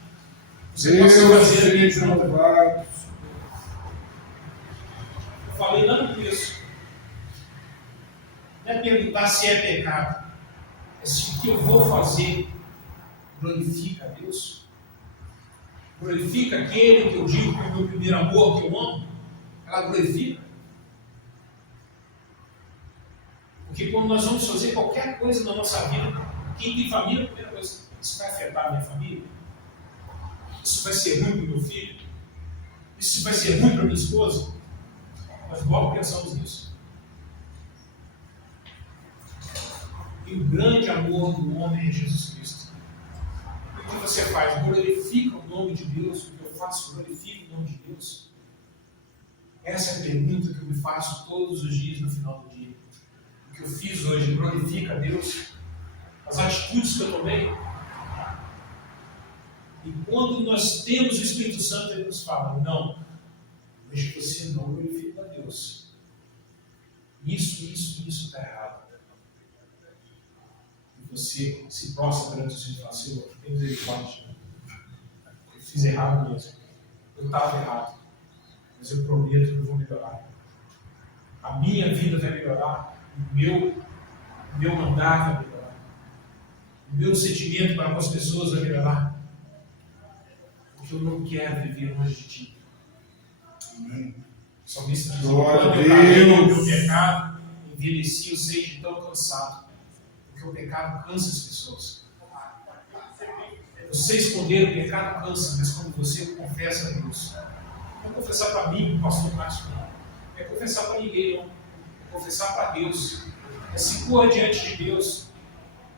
você pode fazer a minha pergunta. Eu falei lá no começo. Não é perguntar se é pecado, é se o que eu vou fazer glorifica a Deus. Glorifica aquele que eu digo que é o meu primeiro amor, que eu amo. Ela glorifica. Porque quando nós vamos fazer qualquer coisa na nossa vida, quem tem família, a primeira coisa, isso vai afetar a minha família? Isso vai ser ruim para o meu filho? Isso vai ser ruim para a minha esposa? Nós logo pensamos nisso. E o grande amor do homem é Jesus Cristo. E o que você faz? Glorifica o nome de Deus. O que eu faço? Glorifica o nome de Deus. Essa é a pergunta que eu me faço todos os dias no final do dia. O que eu fiz hoje glorifica a Deus? As atitudes que eu tomei? E quando nós temos o Espírito Santo, ele nos fala: não, hoje você não glorifica a Deus. Isso está errado. E você se prostra perante o Senhor e fala: Senhor, tem misericórdia. Eu fiz errado mesmo. Eu estava errado. Mas eu prometo que eu vou melhorar. A minha vida vai melhorar. O meu andar vai melhorar. O meu sentimento para com as pessoas vai melhorar. Porque eu não quero viver longe de ti. Amém. O salmista diz: Glória quando a eu caí no Deus. meu pecado, envelheci, eu sei de tão cansado. Porque o pecado cansa as pessoas. Você esconder o pecado cansa, mas quando você confessa a Deus, não é confessar para mim, o pastor Márcio, não. É confessar para ninguém, não. É confessar para Deus. É se pôr diante de Deus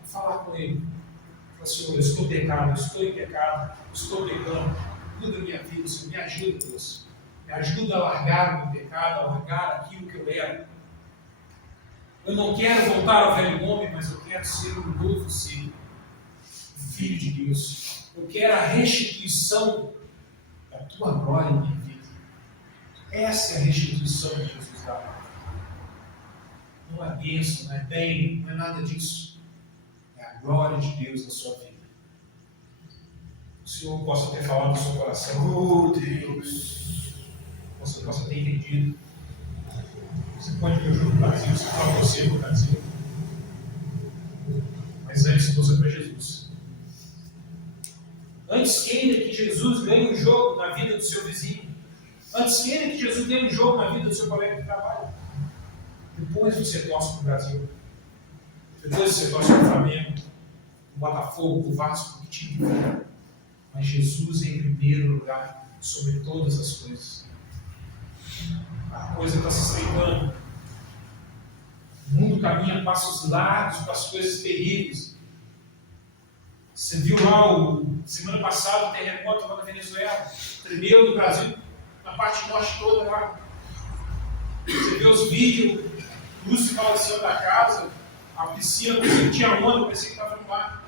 e falar com Ele. Falar: Senhor, eu estou pecado, eu estou em pecado, eu estou pecando. Muda a minha vida, Senhor, me ajuda, Deus. Me ajuda a largar o meu pecado, a largar aquilo que eu era. Eu não quero voltar ao velho homem, mas eu quero ser um novo ser, filho de Deus. Eu quero a restituição da tua glória em minha vida. Essa é a restituição que Jesus dá. Não é bênção, não é bem, não é nada disso. glória de Deus na sua vida. O Senhor possa ter falado no seu coração. Oh, Deus. Você possa ter entendido. Você pode ver o jogo do Brasil, você fala você no Brasil. Mas antes, torça para Jesus. Antes queira que Jesus ganhe um jogo na vida do seu vizinho. Antes queira que Jesus ganhe um jogo na vida do seu colega de trabalho. Depois você torce para o Brasil. Depois você torce para o Flamengo, o Botafogo, o Vasco, o time. Mas Jesus em primeiro lugar, sobre todas as coisas. A coisa está se estreitando. O mundo caminha a passos largos para as coisas terríveis. Você viu lá, semana passada, o terremoto lá na Venezuela. Tremeu no Brasil, na parte norte toda lá. Você viu os vídeos, luz ficava em cima da casa, a piscina, não tinha onda, parecia que estava no mar.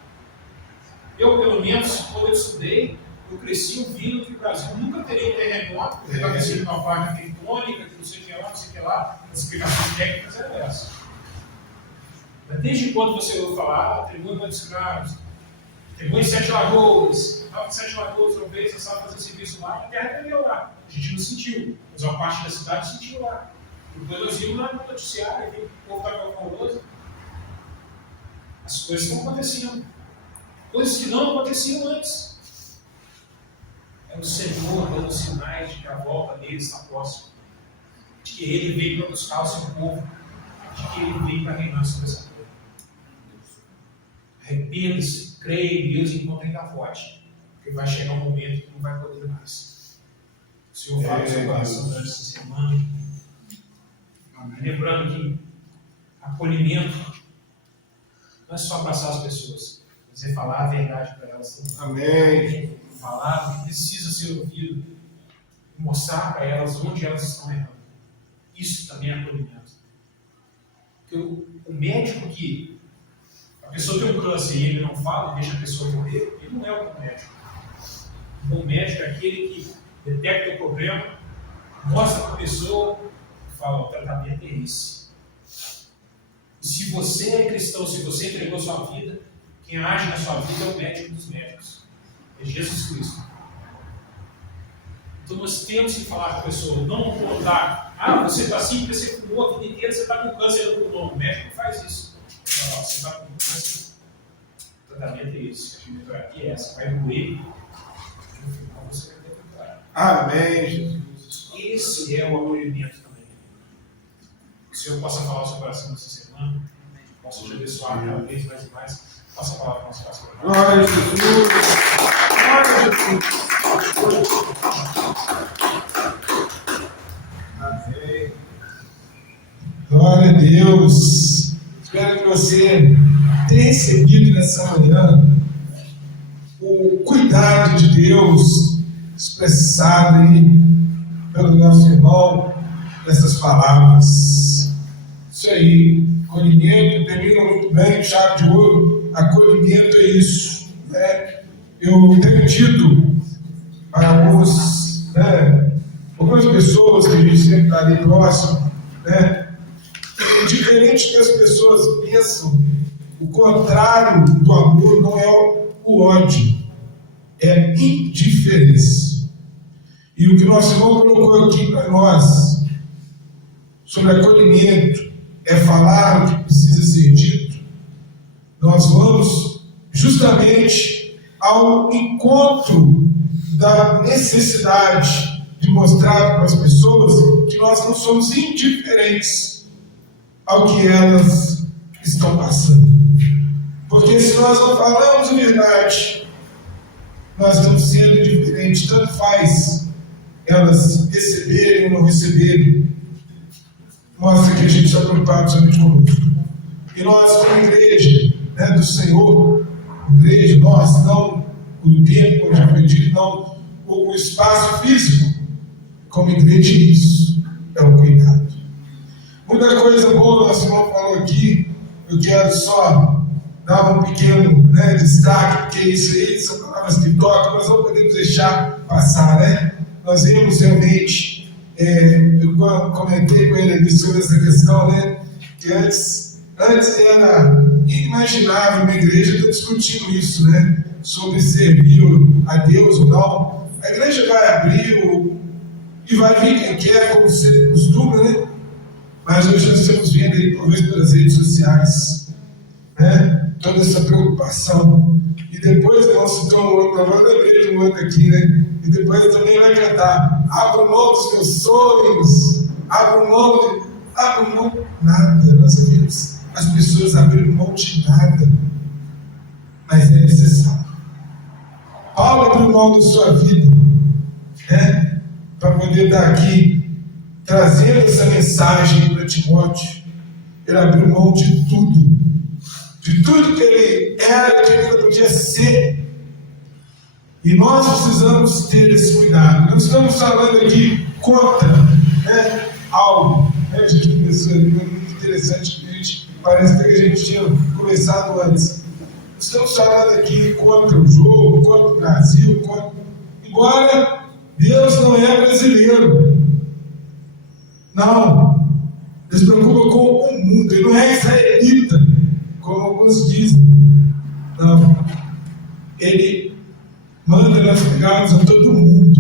Eu, pelo menos, quando eu estudei, eu cresci ouvindo que o Brasil nunca teria um terremoto, porque estava sendo uma placa tectônica, que não sei o que lá, não sei o que lá. As explicações técnicas eram essas. Mas desde quando você ouviu falar, tremou em Montes Claros, tremou em Sete Lagoas, Sete Lagoas, uma vez, você sabe fazer serviço lá, a terra tremeu lá. A gente não sentiu, mas uma parte da cidade sentiu lá. Depois nós vimos lá no noticiário, o povo estava caloroso. As coisas estão acontecendo. Coisas que não aconteciam antes. É o Senhor dando sinais de que a volta dele está próxima. De que ele veio para buscar o seu povo. De que ele veio para reinar sobre essa terra. Arrependa-se, creia em Deus enquanto ainda pode. Porque vai chegar um momento que não vai poder mais. O Senhor fala no seu coração durante essa semana. Lembrando que acolhimento não é só abraçar as pessoas, mas é falar a verdade para elas. Amém. Falar o que precisa ser ouvido e mostrar para elas onde elas estão errando. Isso também é acolhimento. Porque o médico que a pessoa tem um câncer e ele não fala e deixa a pessoa morrer, ele não é um bom médico. Um bom médico é aquele que detecta o problema, mostra para a pessoa e fala: o tratamento é esse. E se você é cristão, se você entregou sua vida, quem age na sua vida é o médico dos médicos. É Jesus Cristo. Então nós temos que falar com a pessoa, não contar: você está assim porque você fumou a vida inteira, você está com câncer no pulmão. O médico faz isso. Você está com câncer, o tratamento é esse, a quimioterapia é essa, vai doer, no final você vai ter que curar. Amém, Jesus. Esse é o acolhimento também. Que o Senhor possa falar o seu coração nessa semana, possa te abençoar cada vez mais e mais. Passa a palavra para o nosso pastor. Glória a Jesus. Glória a Jesus. Amém. Glória a Deus. Espero que você tenha recebido nessa manhã o cuidado de Deus expressado aí pelo nosso irmão nessas palavras. Isso aí, acolhimento, termina muito bem, chave de ouro. Acolhimento é isso, né? Eu tenho dito para algumas pessoas que a gente sempre está ali próximo, né? Diferente que as pessoas pensam, o contrário do amor não é o ódio, é indiferença. E o que nosso irmão colocou aqui para nós sobre acolhimento é falar o que precisa ser dito. Nós vamos justamente ao encontro da necessidade de mostrar para as pessoas que nós não somos indiferentes ao que elas estão passando. Porque se nós não falamos a verdade, nós estamos sendo indiferentes, tanto faz elas receberem ou não receberem. Mostra que a gente está preocupado somente conosco. E nós, como igreja, do Senhor, igreja, nós, não o tempo, como já foi dito, não o espaço físico, como igreja, isso é o cuidado. Muita coisa boa, nosso irmão falou aqui, eu quero só dar um pequeno destaque, porque isso aí são palavras que tocam, nós não podemos deixar passar, né? Nós vemos realmente, eu comentei com ele ali sobre essa questão, que antes Antes era inimaginável uma igreja estar discutindo isso, né? Sobre servir a Deus ou não. A igreja vai abrir e vai vir quem quer, como sempre costuma, né? Mas hoje nós estamos vendo aí, talvez pelas redes sociais, né? Toda essa preocupação. E depois, nós estamos falando da igreja, um outro aqui, né? E depois também vai cantar: abra mão dos meus sonhos, abra mão, nada. Nós vimos as pessoas abriram mão de nada, mas é necessário. Paulo abriu mão da sua vida, né? Para poder estar aqui trazendo essa mensagem para Timóteo. Ele abriu mão de tudo que ele era, que ele ainda podia ser. E nós precisamos ter esse cuidado. Nós estamos falando aqui contra, né, algo, né? A gente começou ali, muito interessante, que a gente parece que a gente tinha começado antes. Estamos falando aqui contra o jogo, contra o Brasil, embora Deus não é brasileiro. Não. Ele se preocupa com o mundo. Ele não é israelita, como alguns dizem. Não. Ele manda nós pregarmos a todo mundo.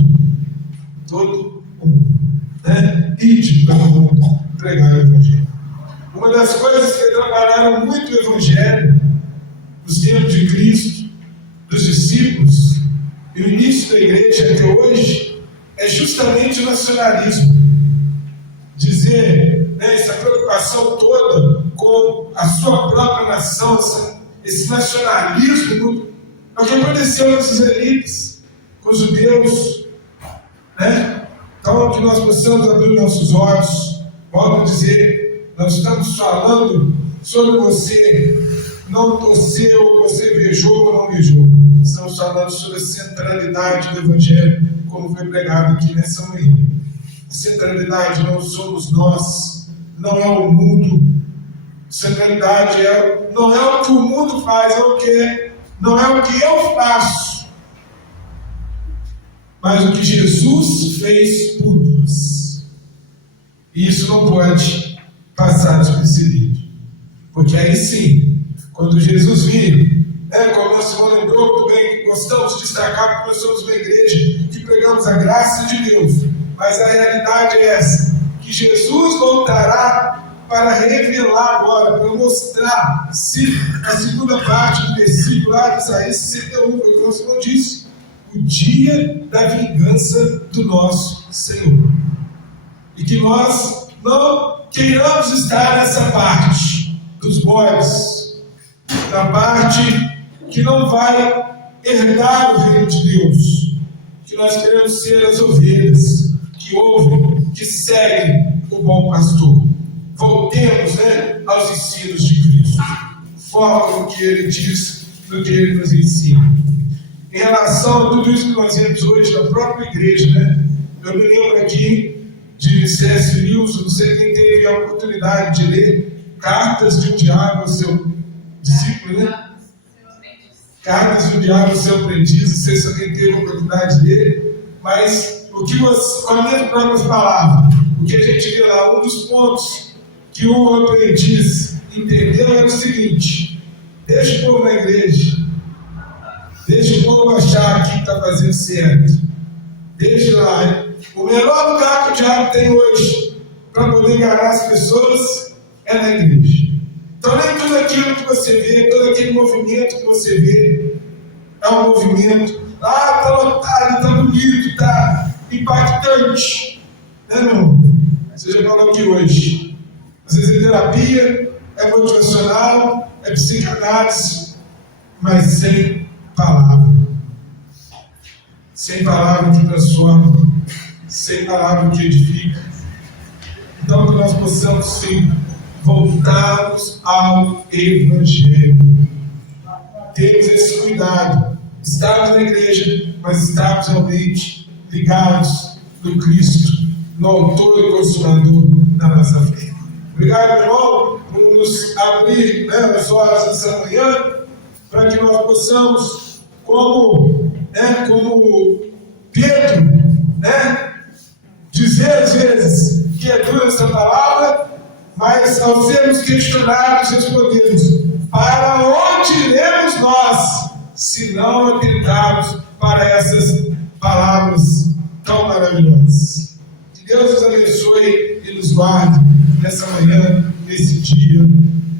Todo mundo. Né? Ide para o mundo pregar o Evangelho. Uma das coisas que trabalharam muito o Evangelho nos tempos de Cristo, dos discípulos, e o início da igreja até hoje, é justamente o nacionalismo. Dizer, né, essa preocupação toda com a sua própria nação, esse nacionalismo, é o que aconteceu com os israelitas, com os judeus, né? Então, que nós possamos abrir nossos olhos. Volto a dizer, nós estamos falando sobre você não torceu, você beijou ou não beijou. Estamos falando sobre a centralidade do Evangelho, como foi pregado aqui nessa manhã. A centralidade não somos nós, não é o mundo. A centralidade não é o que o mundo faz, não é o que eu faço, mas o que Jesus fez por nós. E isso não pode passar despercebido, porque aí sim, quando Jesus vir, como nós se lembrou muito bem, que gostamos de destacar, porque nós somos uma igreja que pregamos a graça de Deus, mas a realidade é essa, que Jesus voltará para revelar agora, para mostrar, se a segunda parte do versículo lá de Isaías 61, foi o que o Senhor disse, o dia da vingança do nosso Senhor. E que nós não queiramos estar nessa parte dos bois, na parte que não vai herdar o reino de Deus, que nós queremos ser as ovelhas que ouvem, que seguem o bom pastor. Voltemos, né, aos ensinos de Cristo, foco no que ele diz, no que ele nos ensina. Em relação a tudo isso que nós vemos hoje na própria igreja, né, eu me lembro aqui de C.S. Lewis, não sei quem teve a oportunidade de ler Cartas de um Diabo ao seu discípulo, né? Cartas de um Diabo ao seu aprendiz, não sei se alguém teve a oportunidade de ler, mas o que você, com as minhas próprias palavras, o que a gente vê lá, um dos pontos que o aprendiz entendeu era o seguinte: deixa o povo na igreja, deixa o povo achar que está fazendo certo, deixa lá. O melhor lugar que o diabo tem hoje para poder enganar as pessoas é na igreja. Então nem tudo aquilo que você vê, todo aquele movimento que você vê é um movimento, está lotado, está bonito, está impactante, né, meu irmão? Você já falou aqui hoje. Às vezes é terapia, é motivacional, é psicanálise, mas sem palavra. Sem palavra que transforma, sem palavra que edifica. Então que nós possamos sim voltarmos ao Evangelho. Temos esse cuidado. Estamos na igreja, mas estamos realmente ligados no Cristo, no autor e consumador da nossa fé. Obrigado, meu irmão, por nos abrir, né, as horas dessa manhã, para que nós possamos, como Pedro, dizer às vezes que é dura essa palavra, Mas ao sermos questionados, respondemos: para onde iremos nós, se não atentarmos para essas palavras tão maravilhosas? Que Deus nos abençoe e nos guarde nessa manhã, nesse dia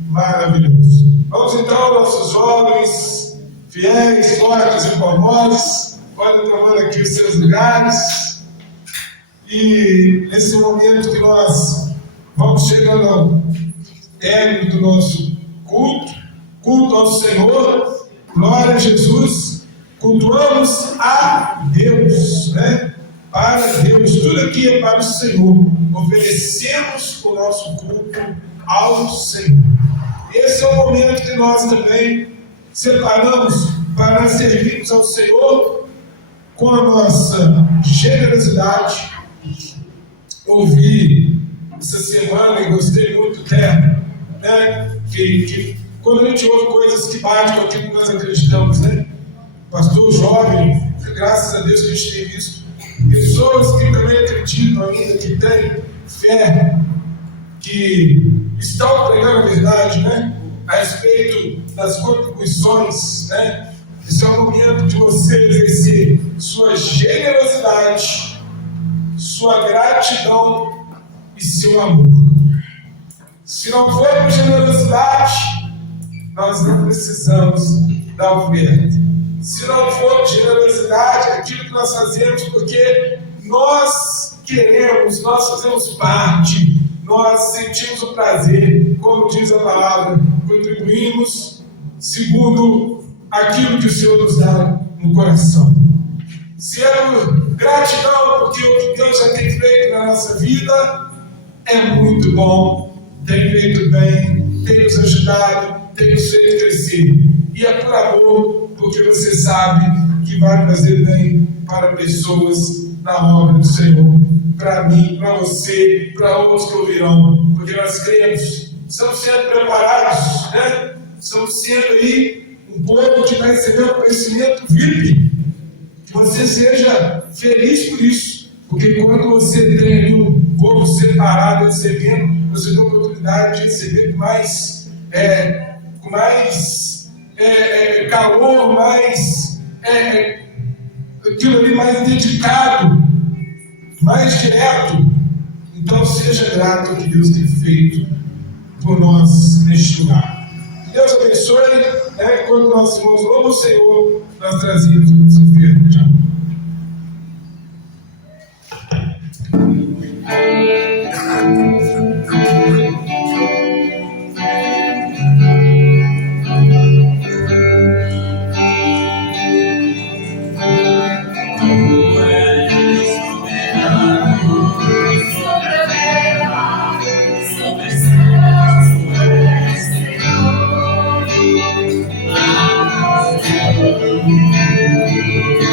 maravilhoso. Vamos então, nossos jovens, fiéis, fortes e formosos, podem tomar aqui os seus lugares. E nesse momento que nós vamos chegando ao término do nosso culto ao Senhor, glória a Jesus, cultuamos a Deus, né? Para Deus, tudo aqui é para o Senhor, oferecemos o nosso culto ao Senhor. Esse é o momento que nós também separamos para servirmos ao Senhor com a nossa generosidade. Ouvi essa semana e gostei muito dela, né? Que quando a gente ouve coisas que batem com aquilo que nós acreditamos, né? Pastor jovem, graças a Deus que a gente tem visto pessoas que também acreditam ainda, que têm fé, que estão pregando a verdade, né? A respeito das contribuições, né? Esse é o momento de você exercer sua generosidade, sua gratidão e seu amor. Se não for por generosidade, nós não precisamos da oferta. Se não for generosidade, aquilo que nós fazemos porque nós queremos, nós fazemos parte, nós sentimos o prazer, como diz a palavra, contribuímos segundo aquilo que o Senhor nos dá no coração. Se é por gratidão, porque o que Deus já tem feito na nossa vida é muito bom, tem feito bem, tem nos ajudado, tem nos feito crescer. E é por amor, porque você sabe que vai fazer bem para pessoas na obra do Senhor, para mim, para você, para outros que ouvirão, porque nós cremos, estamos sendo preparados, né? Estamos sendo aí um povo que vai receber um conhecimento VIP. Que você seja feliz por isso, porque quando você tem um povo separado recebendo, você tem a oportunidade de receber com mais calor, mais aquilo ali mais dedicado, mais direto. Então seja grato ao que Deus tem feito por nós neste lugar. Deus abençoe, né? Quando nós vamos louvar o Senhor, nós trazemos o nosso oferta. Tchau. Senhor.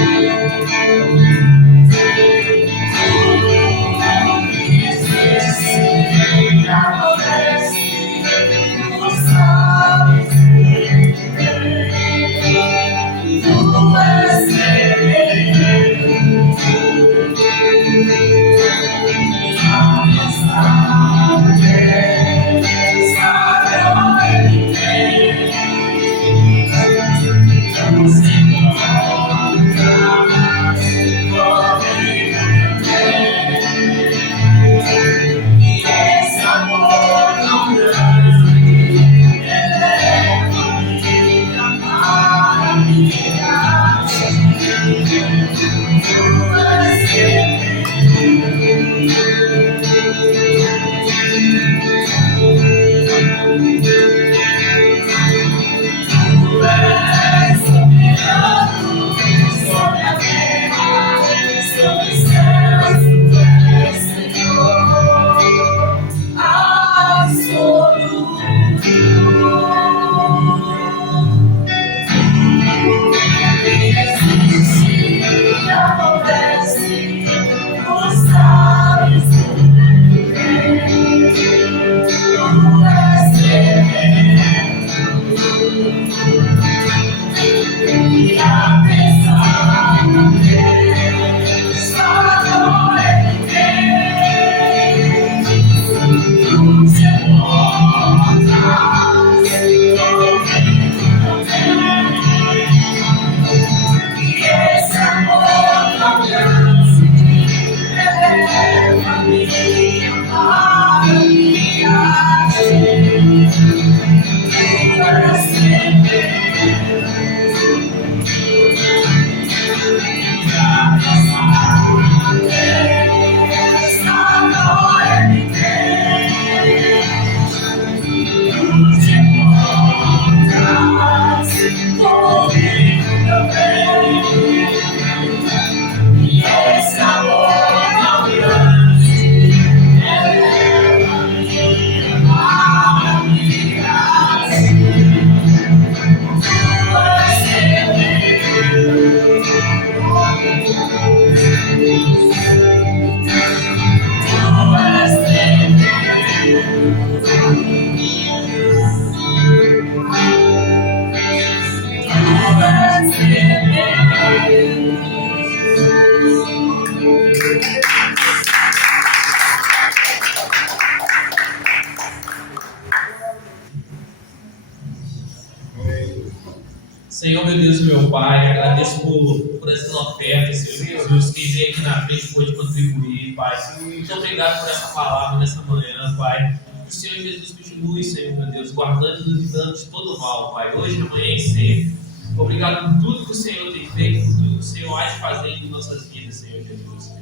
Senhor, meu Deus e meu Pai, agradeço por essas ofertas, Senhor Jesus, quem veio aqui na frente pode contribuir, Pai. Muito obrigado por essa palavra nessa manhã, Pai. Que o Senhor Jesus continue, Senhor, meu Deus, guardando e nos livrando de todo mal, Pai, hoje, amanhã e sempre. Obrigado por tudo que o Senhor tem feito, por tudo que o Senhor há de fazer em nossas vidas, Senhor Jesus.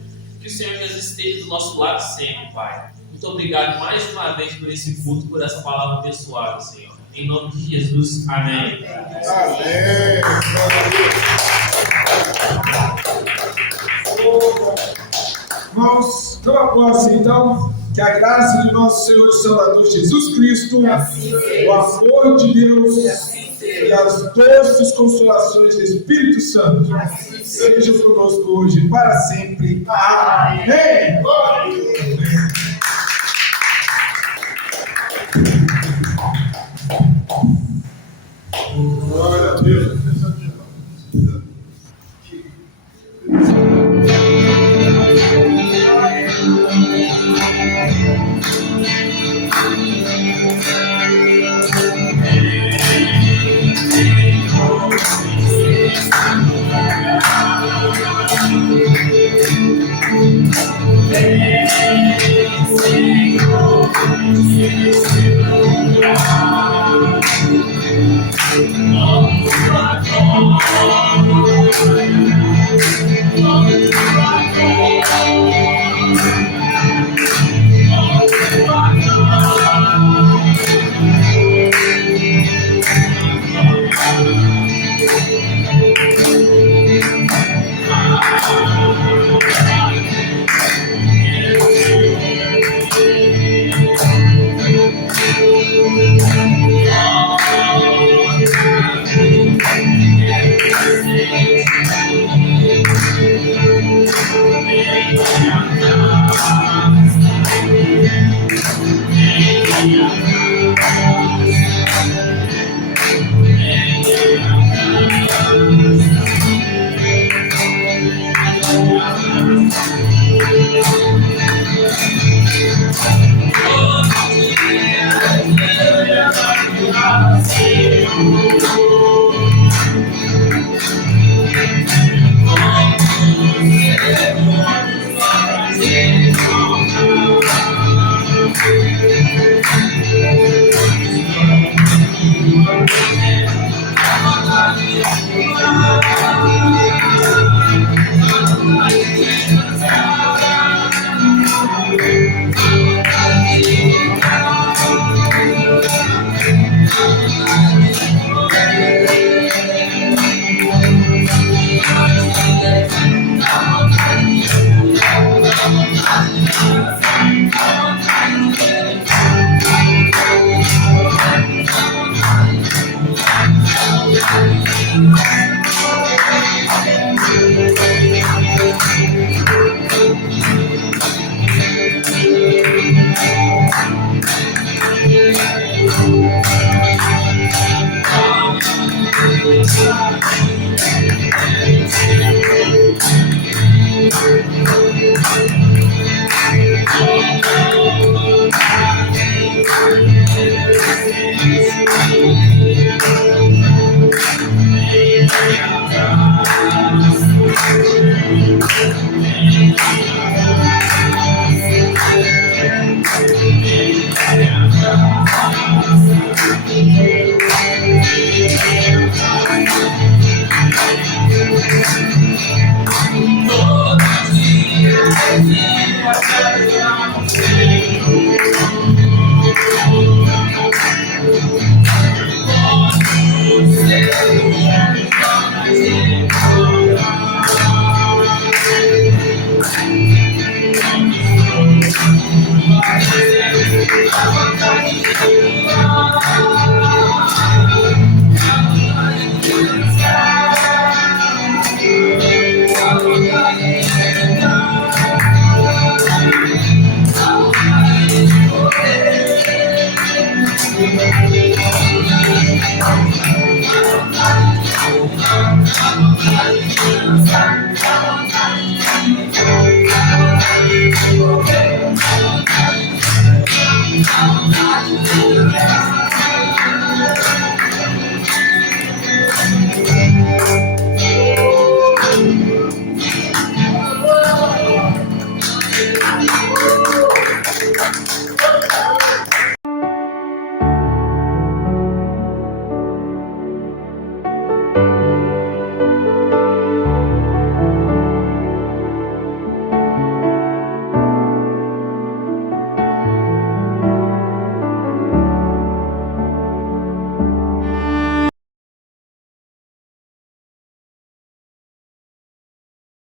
Que o Senhor Jesus esteja do nosso lado sempre, Pai. Muito obrigado mais uma vez por esse culto, por essa palavra abençoada, Senhor. Em nome de Jesus, amém. Amém. Irmãos, toma posse então, que a graça de nosso Senhor e Salvador Jesus Cristo, o amor de Deus e as doces consolações do Espírito Santo sejam conosco hoje e para sempre. Amém.